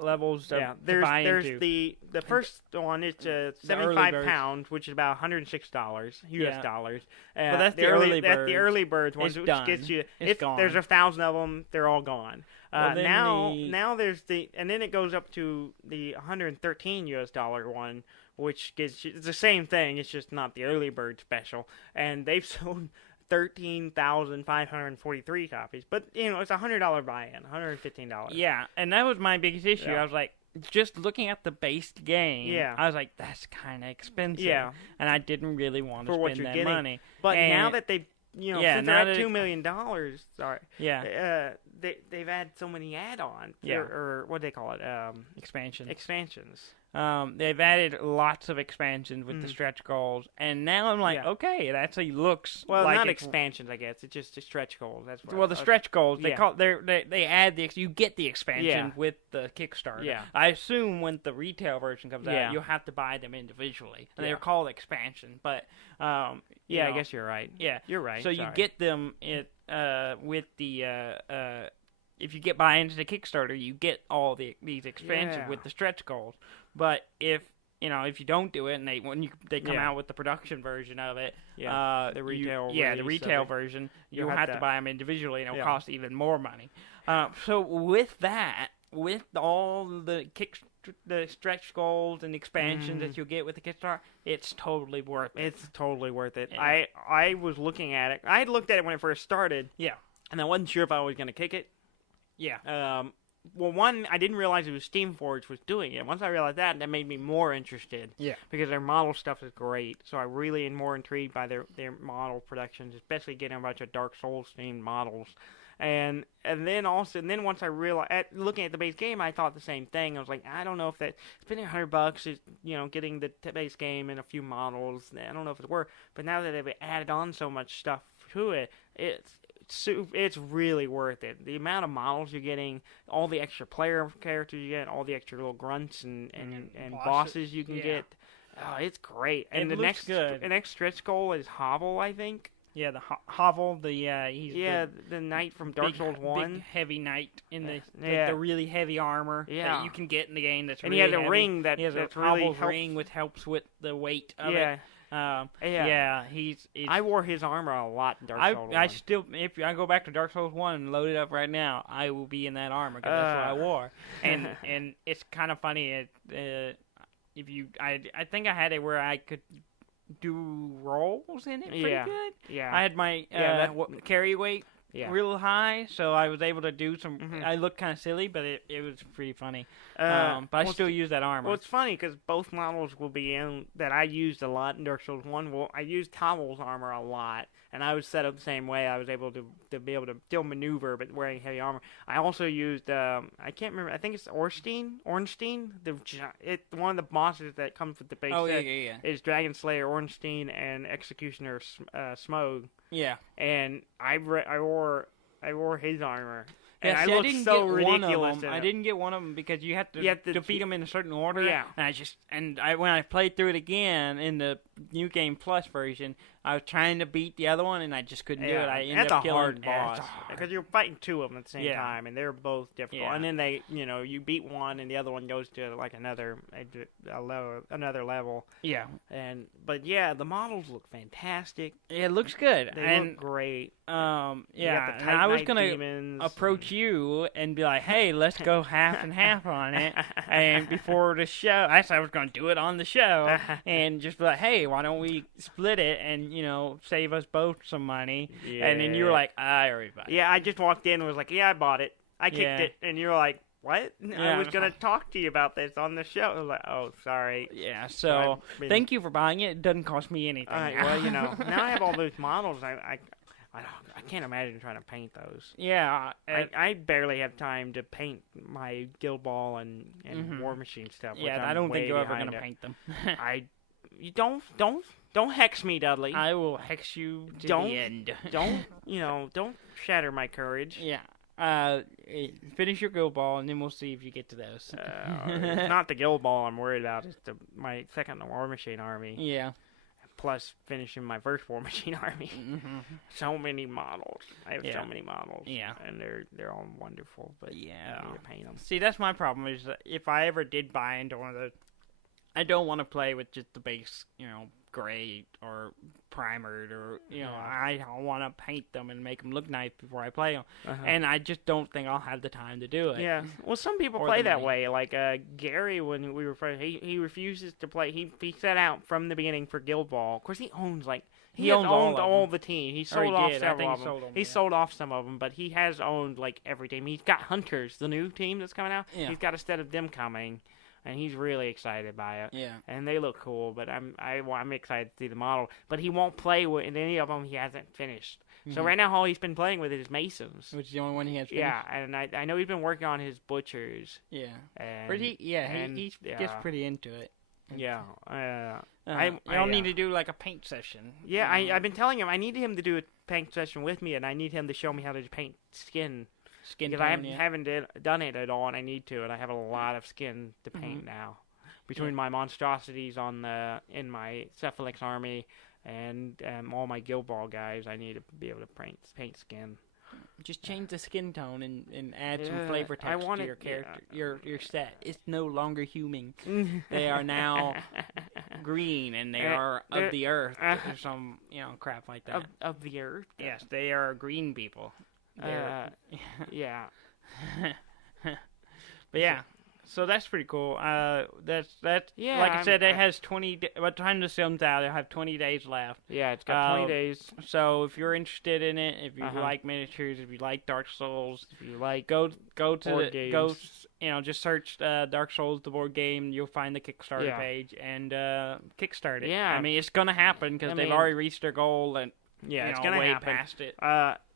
levels to buy into. The first one is £75, which is about $106 US dollars. But that's the early birds. That's the early birds ones, which gets you. It's gone. There's 1,000 of them. They're all gone. Now there's and then it goes up to the $113 US one, which gets you, it's the same thing. It's just not the early bird special, and they've sold 13,543 copies. But it's $100 buy-in, $115. Yeah, and that was my biggest issue. I was like, just looking at the base game, I was like, that's kind of expensive. Yeah, and I didn't really want to spend that money. But now that they've since they're at $2 million, they've had so many add-ons, or what do they call it? Expansions. They've added lots of expansions with the stretch goals, and now I'm like, okay, it actually looks like not expansions, I guess. It's just the stretch goals. That's what the stretch goals. They add you get the expansion with the Kickstarter. Yeah. I assume when the retail version comes out, you'll have to buy them individually, and they're called expansion. But I guess you're right. Yeah, you're right. So you get them with the. If you buy into the Kickstarter, you get all these expansions with the stretch goals. But if you don't do it, and they come out with the production version of it, the retail version, you'll have to buy them individually, and it'll cost even more money. So with that, with all the stretch goals and expansions that you'll get with the Kickstarter, it's totally worth it. It's totally worth it. I was looking at it. I had looked at it when it first started. Yeah. and I wasn't sure if I was going to kick it. Yeah. Well, one, I didn't realize it was Steamforge was doing it. Once I realized that made me more interested. Yeah. Because their model stuff is great. So I really am more intrigued by their model productions, especially getting a bunch of Dark Souls themed models. And then once I realized, looking at the base game, I thought the same thing. I was like, I don't know if that spending $100 is, getting the base game and a few models. I don't know if it's worth. But now that they've added on so much stuff to it, it's really worth it. The amount of models you're getting, all the extra player characters you get, all the extra little grunts and bosses you can get. Oh, it's great. And it looks good. The next stretch goal is Hovel, I think. Yeah, the Hovel, he's the knight from Dark Souls 1. Big heavy knight in the really heavy armor that you can get in the game. That's and really he has a ring that's really Hovel's ring, which helps with the weight of it. I wore his armor a lot in Dark Souls 1. I still, if I go back to Dark Souls 1 and load it up right now, I will be in that armor because that's what I wore. And it's kind of funny. I think I had it where I could do rolls in it pretty good. Yeah. I had my carry weight real high, so I was able to do some. I looked kind of silly, but it was pretty funny. But I still use that armor. Well, it's funny because both models will be in that I used a lot in Dark Souls 1. Well, I used Hovel's armor a lot, and I was set up the same way. I was able to be able to still maneuver, but wearing heavy armor. I also used I can't remember. I think it's Ornstein. One of the bosses that comes with the base set is Dragon Slayer Ornstein and Executioner Smough. Yeah, and I wore his armor. And I looked so ridiculous. I didn't get one of them because you have to defeat them in a certain order. Yeah. And when I played through it again in the New Game Plus version, I was trying to beat the other one and I just couldn't do it. I ended up killing hard boss because you're fighting two of them at the same time, and they're both difficult. Yeah. And then you beat one and the other one goes to like another level. Yeah. But the models look fantastic. It looks good. They look great. And I was gonna approach you and be like, "Hey, let's go half and half on it." And before the show, I said I was gonna do it on the show and just be like, "Hey, why don't we split it and save us both some money?" Yeah. And then you were like, "I already bought it." Yeah, I just walked in and was like, "Yeah, I bought it. I kicked it," and you were like, "What?" I was going to talk to you about this on the show. I was like, "Oh, sorry." Yeah, so thank you for buying it. It doesn't cost me anything. Well, now I have all those models. I can't imagine trying to paint those. Yeah. I barely have time to paint my Guild Ball and War Machine stuff. Yeah, I don't think you're ever going to paint them. You don't hex me, Dudley. I will hex you to the end. Don't shatter my courage. Yeah. Finish your Guild Ball, and then we'll see if you get to those. It's not the Guild Ball I'm worried about. It's my second War Machine army. Yeah. Plus finishing my first War Machine army. So many models. I have so many models. Yeah. And they're all wonderful. But I need to paint them. See, that's my problem. Is that if I ever did buy into one of those, I don't want to play with just the base, gray or primered or I want to paint them and make them look nice before I play them, and I just don't think I'll have the time to do it. Yeah, well, some people play that way. Like Gary, when we were playing, he refuses to play. He set out from the beginning for Guild Ball. Of course, he owns he owned all the team. He sold off several of them. He sold off some of them, but he has owned every team. He's got Hunters, the new team that's coming out. Yeah. He's got a set of them coming. And he's really excited by it. Yeah. And they look cool, but I'm excited to see the model. But he won't play with any of them he hasn't finished. So right now all he's been playing with is Masons. Which is the only one he has finished. Yeah, and I know he's been working on his Butchers. Yeah. And, he gets pretty into it. Yeah. I don't need to do a paint session. Yeah, I've been telling him I need him to do a paint session with me, and I need him to show me how to paint skin. Because I haven't done it at all, and I need to, and I have a lot of skin to paint now. Between my monstrosities in my Cephalix army and all my Guild Ball guys, I need to be able to paint skin. Just change the skin tone and add some flavor text to your character, your set. It's no longer human. They are now green, and they are of the earth, or some crap like that. Of the earth? Yes, they are green people. Yeah. But yeah, So that's pretty cool. That's Yeah, like I said, it has 20. By the time this comes out, it'll have 20 days left. Yeah, it's got 20 days. So if you're interested in it, if you like miniatures, if you like Dark Souls, if you like go to board the games. just search Dark Souls the board game. You'll find the Kickstarter page and kickstart it. Yeah, I mean it's gonna happen because they've already reached their goal and it's gonna way happen. past it.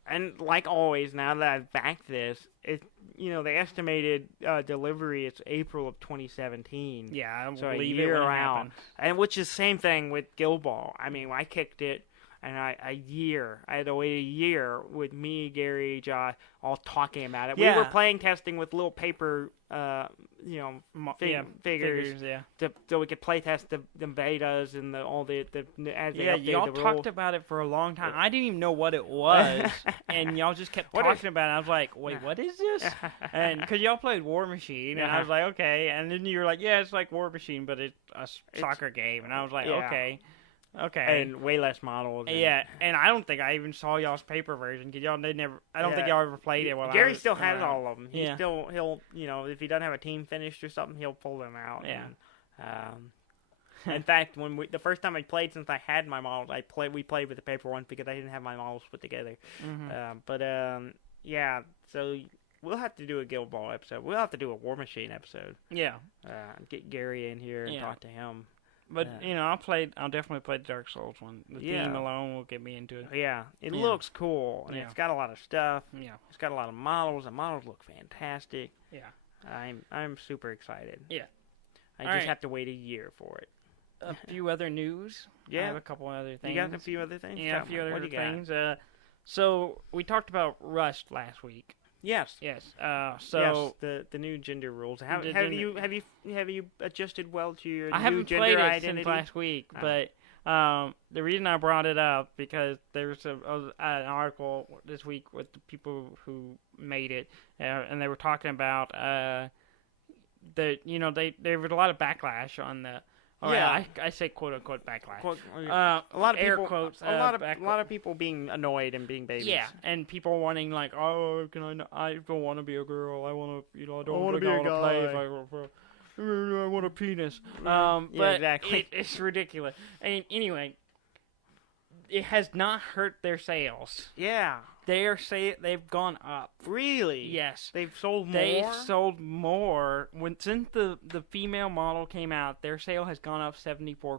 And like always, now that I've backed this, the estimated delivery is April of 2017. Yeah, so a year out, and which is the same thing with Guild Ball. I mean, I kicked it, and I had to wait a year with me, Gary, Josh, all talking about it. Yeah. We were playing testing with little paper, figures, so we could play test the betas and as they updated y'all the rules. talked about it for a long time. I didn't even know what it was, and y'all just kept talking about it. I was like, wait, what is this? And because y'all played War Machine, and I was like, okay. And then you were like, yeah, it's like War Machine, but it's a soccer game. And I was like, okay. And way less models. And I don't think I even saw y'all's paper version because I don't think y'all ever played it. Gary still has all of them. He'll if he doesn't have a team finished or something, he'll pull them out. Yeah. And, in fact, the first time I played, since I had my models, we played with the paper ones because I didn't have my models put together. Mm-hmm. So we'll have to do a Guild Ball episode. We'll have to do a War Machine episode. Yeah. Get Gary in here and talk to him. But I'll definitely play the Dark Souls one. The theme alone will get me into it. Yeah, it looks cool, and it's got a lot of stuff. Yeah, it's got a lot of models. The models look fantastic. Yeah, I'm super excited. Yeah, I just have to wait a year for it. A few other news. Yeah, I have a couple other things. You got a few other things. Yeah, a few other things. So we talked about Rust last week. Yes. So the new gender rules. Have you adjusted well to your new gender identity? I haven't played it since last week, but the reason I brought it up because there's an article this week with the people who made it, and they were talking about there was a lot of backlash on the. I say quote unquote backlash. A lot of air people, quotes. A lot of people being annoyed and being babies. Yeah, and people wanting like, oh, I don't want to be a girl. I want to, I don't want to be a guy. I want a penis. But exactly. It's ridiculous. And anyway, it has not hurt their sales. Yeah. They've gone up. Really? Yes. They've sold more? They've sold more. Since the female model came out, their sale has gone up 74%.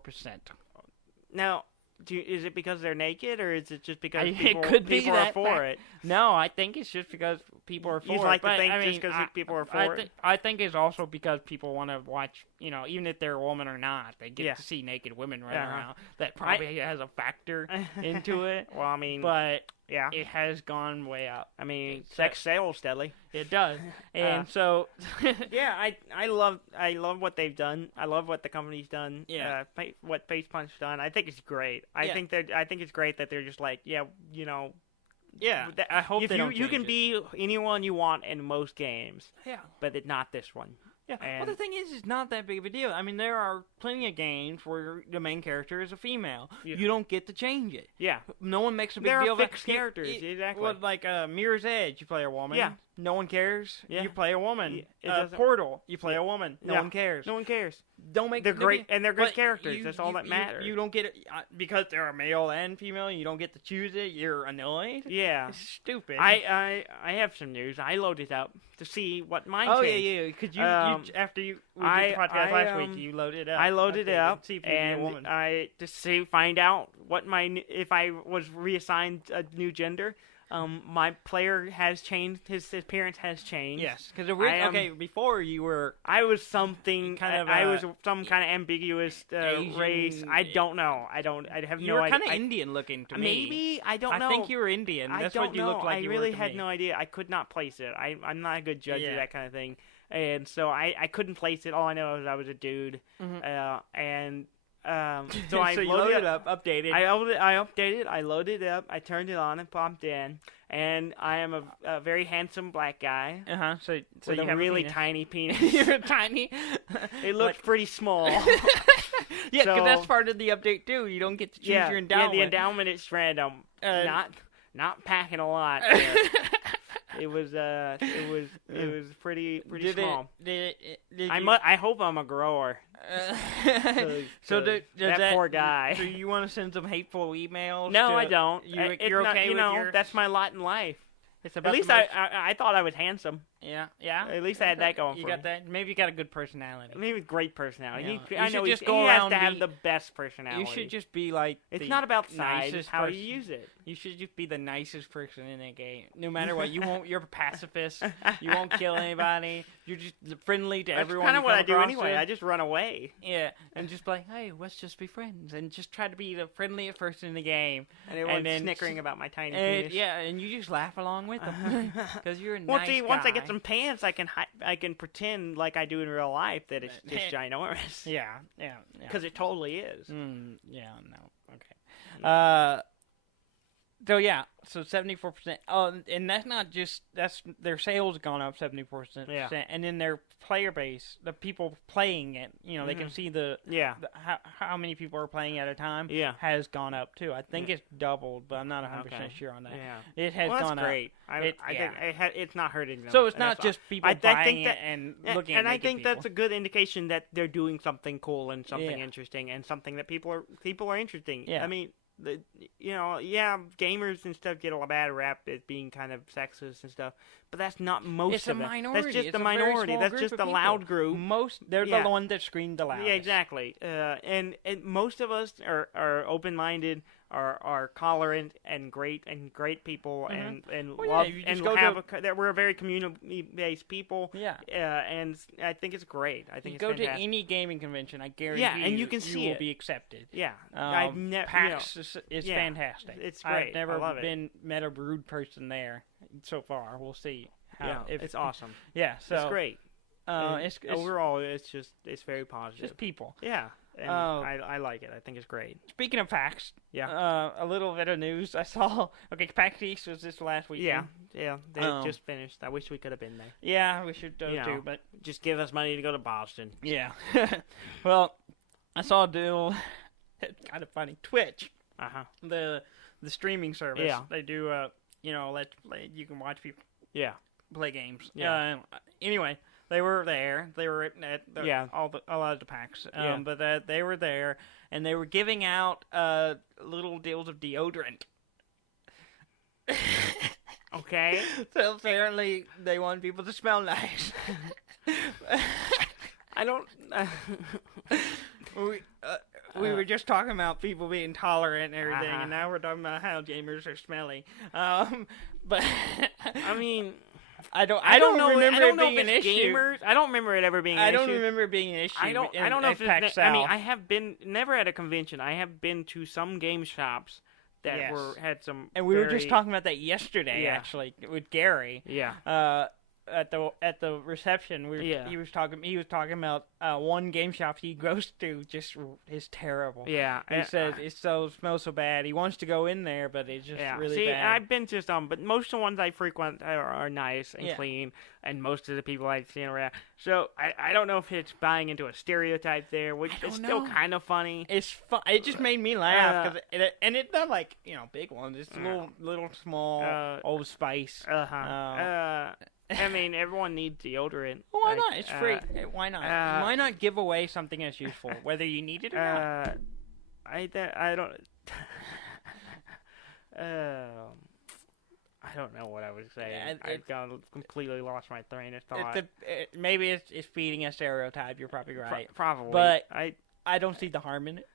Now, is it because they're naked, or is it just because people are for it? No, I think it's just because people are for it. You like to think just because people are for it? I think it's also because people want to watch, even if they're a woman or not, they get to see naked women running around. That probably has a factor into it. Well, I mean... But... Yeah, it has gone way up. I mean, sex sells steadily. It does, and so I love what they've done. I love what the company's done. Yeah, what Face Punch's done. I think it's great. I think it's great that they're just like, Yeah, I hope you can be anyone you want in most games. Yeah, but not this one. Yeah, well, the thing is, it's not that big of a deal. I mean, there are plenty of games where the main character is a female. Yeah. You don't get to change it. Yeah. No one makes a big deal of it. There are fixed characters, exactly. Well, like Mirror's Edge, you play a woman. Yeah. No one cares. Yeah. You play a woman. Portal, you play a woman. No one cares. No one cares. Don't make They're great, and they're good characters. That's all that matters. You don't get it because they're a male and female. You don't get to choose it. You're annoyed. Yeah, it's stupid. I have some news. I loaded up to see what mine. Oh yeah. Because you after we did the podcast last week, you loaded it up. I loaded it up, see if and a woman. I to find out what if I was reassigned a new gender. My player has changed. His appearance has changed. Yes, because before you were. I was something kind of. I was some kind of ambiguous race. I don't know. I have no idea. You were kind of Indian looking to me. Maybe I don't know. I think you were Indian. That's what you looked like. I really had no idea. I could not place it. I'm not a good judge of that kind of thing, and so I couldn't place it. All I know is I was a dude, and. So I loaded it up, updated. I updated. I loaded it up. I turned it on and popped in, and I am a very handsome black guy. So with you a really tiny penis. You're tiny. It looks pretty small. Yeah, because that's part of the update too. You don't get to choose your endowment. Yeah, the endowment is random. Not packing a lot. It was pretty small. I hope I'm a grower. So that poor guy. So you want to send some hateful emails? No, I don't. You're okay with your... That's my lot in life. It's about At least I thought I was handsome. Yeah. At least I had that going for me. You got that? Maybe you got a good personality. Maybe great personality. Yeah. I know he has to have the best personality. You should just be like it's not about size, it's how you use it. You should just be the nicest person in a game. No matter what, you're a pacifist. You won't kill anybody. You're just friendly to everyone. That's kind of what I do anyway. With. I just run away. Yeah, and just be like, hey, let's just be friends, and just try to be the friendliest person in the game. And everyone's snickering about my tiny penis. Yeah, and you just laugh along with them because you're a nice guy. Once I get some pants, I can pretend like I do in real life that it's just ginormous. Yeah. Because it totally is. Okay. So 74%. Oh, and that's not just their sales gone up 74%. Yeah. And then their player base, the people playing it, they can see how many people are playing at a time. Yeah. Has gone up too. I think it's doubled, but I'm not 100% sure on that. Yeah. It has gone up. That's great. I think it's not hurting them. So it's not just people buying it and looking at it. And I think that's a good indication that they're doing something cool and something interesting and something that people are interesting. Yeah. I mean, gamers and stuff get a bad rap as being kind of sexist and stuff, but that's not most of it. Minority. That's just the minority. That's just the loud group. They're the one that screamed the loudest. Yeah, exactly. And most of us are open-minded, are tolerant and great people, and love and we're a very community-based people. Yeah. And I think it's great. I think you go to any gaming convention, I guarantee and you can see you will be accepted. Yeah. PAX is fantastic. It's great. I've never I love met a rude person there so far. We'll see. It's awesome. Yeah, so it's great. It's overall, it's very positive. Just people. Yeah, and I like it. I think it's great. Speaking of PAX, a little bit of news I saw. Okay, PAX East was this last weekend. Yeah, they just finished. I wish we could have been there. Yeah, we should too, but just give us money to go to Boston. Yeah. Well, I saw a deal. It's kind of funny. Twitch. The streaming service. Yeah. They do. You can watch people. Yeah. Play games. Yeah. Anyway, they were there. They were at a lot of the PAX. But they were there, and they were giving out little deals of deodorant. Okay. So apparently they want people to smell nice. I don't. We were just talking about people being tolerant and everything, and now we're talking about how gamers are smelly. But I mean, I don't remember it being an issue. Gamers. I don't remember it ever being an issue. I don't remember it being an issue. I don't know if it's. I mean, I have been never at a convention. I have been to some game shops that had some. And we were just talking about that yesterday, actually, with Gary. Yeah. At the reception, he was talking about one game shop he goes to just is terrible. Yeah, he says it smells so bad. He wants to go in there, but it's just really bad. I've been to some, but most of the ones I frequent are nice and clean, and most of the people I've seen around. So I don't know if it's buying into a stereotype there, which is still kind of funny. It's fun. It just made me laugh, and it's not like big ones. It's little small Old Spice. I mean, everyone needs deodorant. Well, why not? It's free. Why not? Why not give away something that's useful, whether you need it or not? I don't. I don't know what I was saying. I've completely lost my train of thought. Maybe it's feeding a stereotype. You're probably right. Probably, but I don't see the harm in it.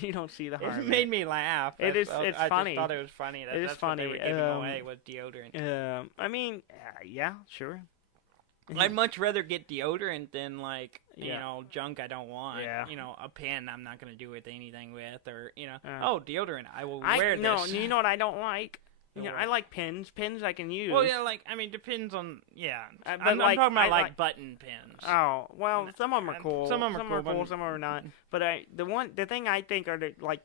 You don't see the harm. It made me laugh. It's funny. I just thought it was funny. That's funny. What they were giving away with deodorant. I mean, yeah, sure. I'd much rather get deodorant than junk I don't want. Yeah. A pen I'm not going to do with anything with, or deodorant I will wear this. No, you know what I don't like? I like pins. Pins I can use. Well, depends on, but I'm talking about button pins. Oh, well, some of them are cool. Some of them are cool, some are not. But the thing I think are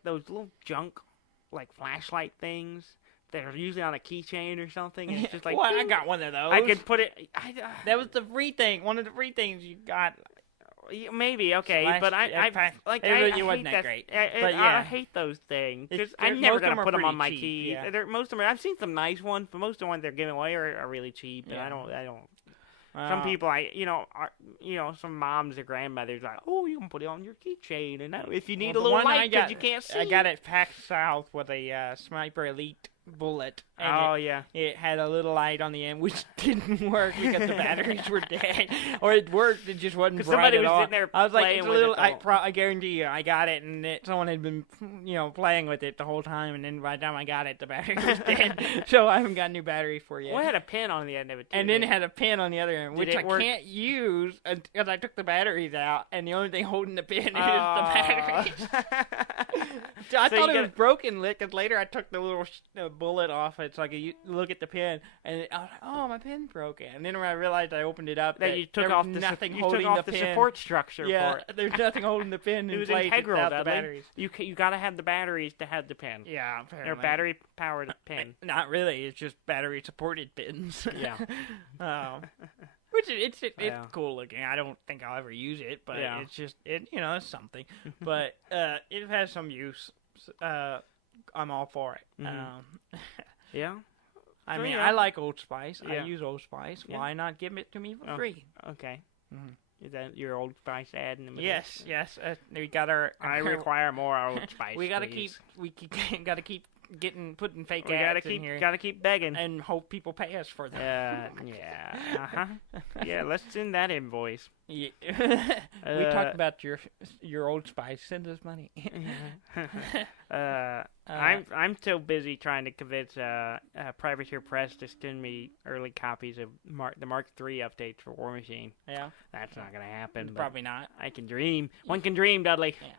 those little junk, flashlight things that are usually on a keychain or something. And it's just I got one of those. I could put it. That was the free thing. One of the free things you got. Maybe, okay, Slash but I wasn't hate that great. I hate those things because I'm never gonna put them on my cheap, key. yeah. Most of them, I've seen some nice ones, but most of the ones they're giving away are really cheap, and I don't. Some people, some moms or grandmothers like, oh, you can put it on your keychain, and if you need a little light because you can't see. I got it packed south with a Sniper Elite bullet. And it had a little light on the end, which didn't work because the batteries were dead. Or it worked, it just wasn't bright at all. Sitting there I was like, it's a little. I guarantee you, I got it, and someone had been, playing with it the whole time, and then by the time I got it, the battery was dead. So I haven't got new batteries for it yet. Well, it had a pin on the end of it, too. And then it had a pin on the other end, which I can't use because I took the batteries out, and the only thing holding the pin is the batteries. So I thought it was broken, because later I took the little bullet off it, so I could look at the pin, and I was like, oh, my pin's broken. And then when I realized I opened it up, that you took off the support structure for it. There's nothing holding the pin in place integral, without the batteries. You got to have the batteries to have the pin. Yeah, apparently. They're battery-powered pin. Not really. It's just battery-supported pins. Yeah. Which it's cool looking. I don't think I'll ever use it, but it's just it's something. But it has some use. I'm all for it. Mm-hmm. Yeah. I mean, I like Old Spice. Yeah. I use Old Spice. Yeah. Why not give it to me for free? Okay. Mm-hmm. Is that your Old Spice ad in the middle? Yes. We got our. I require more Old Spice. We gotta keep putting fake ads in here. Gotta keep begging and hope people pay us for them. Yeah. Let's send that invoice. Yeah. We talked about your Old Spice. Send us money. I'm still busy trying to convince Privateer Press to send me early copies of the Mark III updates for War Machine. Yeah, that's not gonna happen. Probably not. I can dream. One can dream, Dudley. Yeah.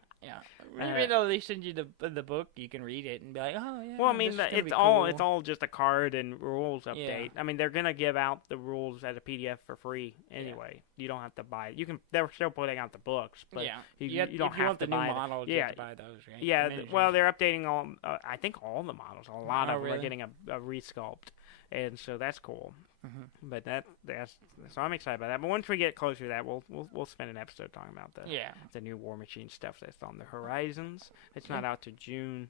Even though they send you the book, you can read it and be like, oh yeah. Well, I mean, it's all just a card and rules update. Yeah. I mean, they're gonna give out the rules as a PDF for free anyway. Yeah. You don't have to buy it. You can. They're still putting out the books, but you don't have to buy the new model. You have to buy those, right? Yeah. Well, they're updating all. I think all the models. A lot of them are getting a resculpt, and so that's cool. Mm-hmm. But that's so I'm excited about that. But once we get closer to that, we'll spend an episode talking about the new War Machine stuff that's on the horizons. It's not out to June.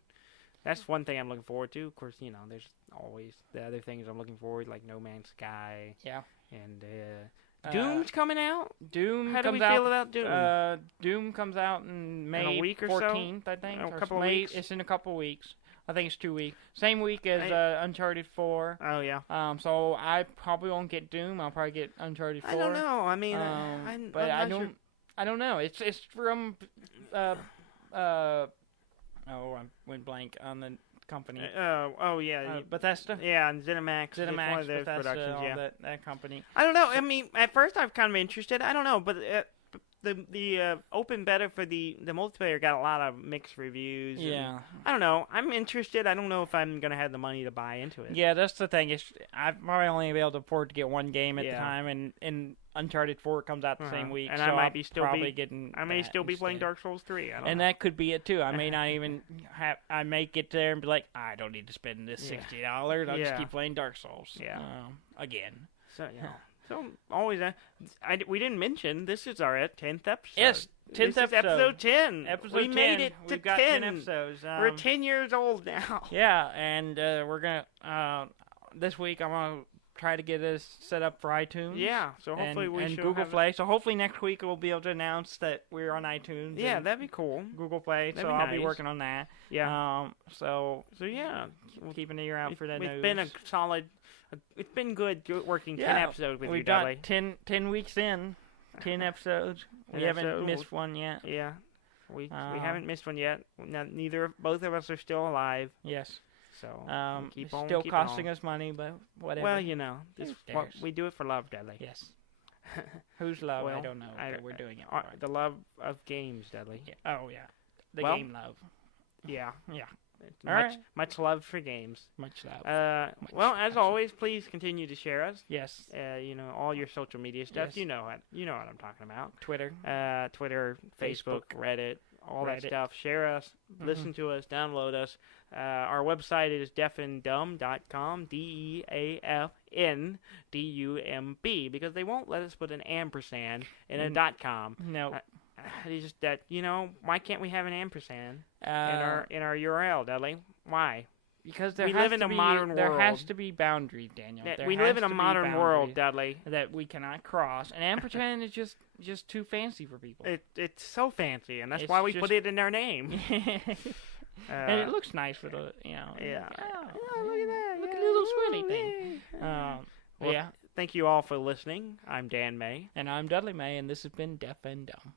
That's one thing I'm looking forward to. Of course, there's always the other things I'm looking forward, like No Man's Sky. Yeah. And Doom's coming out. Doom. How do we feel about Doom? Doom comes out in May in a week or 14th, so? I think. A couple of weeks. It's in a couple of weeks. I think it's 2 weeks. Same week as Uncharted 4. Oh, yeah. So I probably won't get Doom. I'll probably get Uncharted 4. I don't know. I mean, I don't know. It's from I went blank on the company. Bethesda. Yeah, and ZeniMax. ZeniMax, one of those Bethesda, productions. That company. I don't know. I mean, at first I'm kind of interested. I don't know, but the open beta for the multiplayer got a lot of mixed reviews. Yeah. I don't know. I'm interested. I don't know if I'm gonna have the money to buy into it. Yeah, that's the thing. I'd probably only be able to afford to get one game at the time, and Uncharted 4 comes out the same week, and so I might may still be playing Dark Souls 3. I don't know. That could be it too. I may not even have. I may get there and be like, I don't need to spend this $60. I'll just keep playing Dark Souls. Yeah. Again. So yeah. So always, we didn't mention this is our 10th episode. Yes, 10th episode. Episode 10. We made it to We've got 10 episodes. We're 10 years old now. Yeah, and we're gonna this week I'm gonna try to get us set up for iTunes. Yeah, so hopefully and Google Play. So hopefully next week we'll be able to announce that we're on iTunes. Yeah, that'd be cool. Google Play. That'd I'll be working on that. Yeah. So yeah, keep an ear out for that news. It's been a solid. It's been good working 10 episodes with you, Dudley. We've got 10 weeks in, 10 episodes. We haven't missed one yet. Yeah, we haven't missed one yet. Both of us are still alive. Yes. So keep on. Still costing us money, but whatever. Well, we do it for love, Dudley. Yes. Whose love? I don't know. But we're doing it. The love of games, Dudley. Yeah. Oh yeah. The game love. Yeah. Yeah. Much love for games. Much love. As always, please continue to share us. Yes. All your social media stuff. Yes. You know what I'm talking about. Twitter, Facebook, Reddit, all that stuff. Share us. Listen to us. Download us. Our website is deafandumb.com, DEAFNDUMB, because they won't let us put an ampersand in a .com. No. It's just that, why can't we have an ampersand in our URL, Dudley? Why? Because we live in a modern world. There has to be boundaries, Daniel. We live in a modern world, Dudley, that we cannot cross. An ampersand is just too fancy for people. It's so fancy, and that's why we put it in our name. And it looks nice with a, Yeah. Oh, look at that. Look at the little swirly thing. Thank you all for listening. I'm Dan May. And I'm Dudley May, and this has been Deaf and Dumb.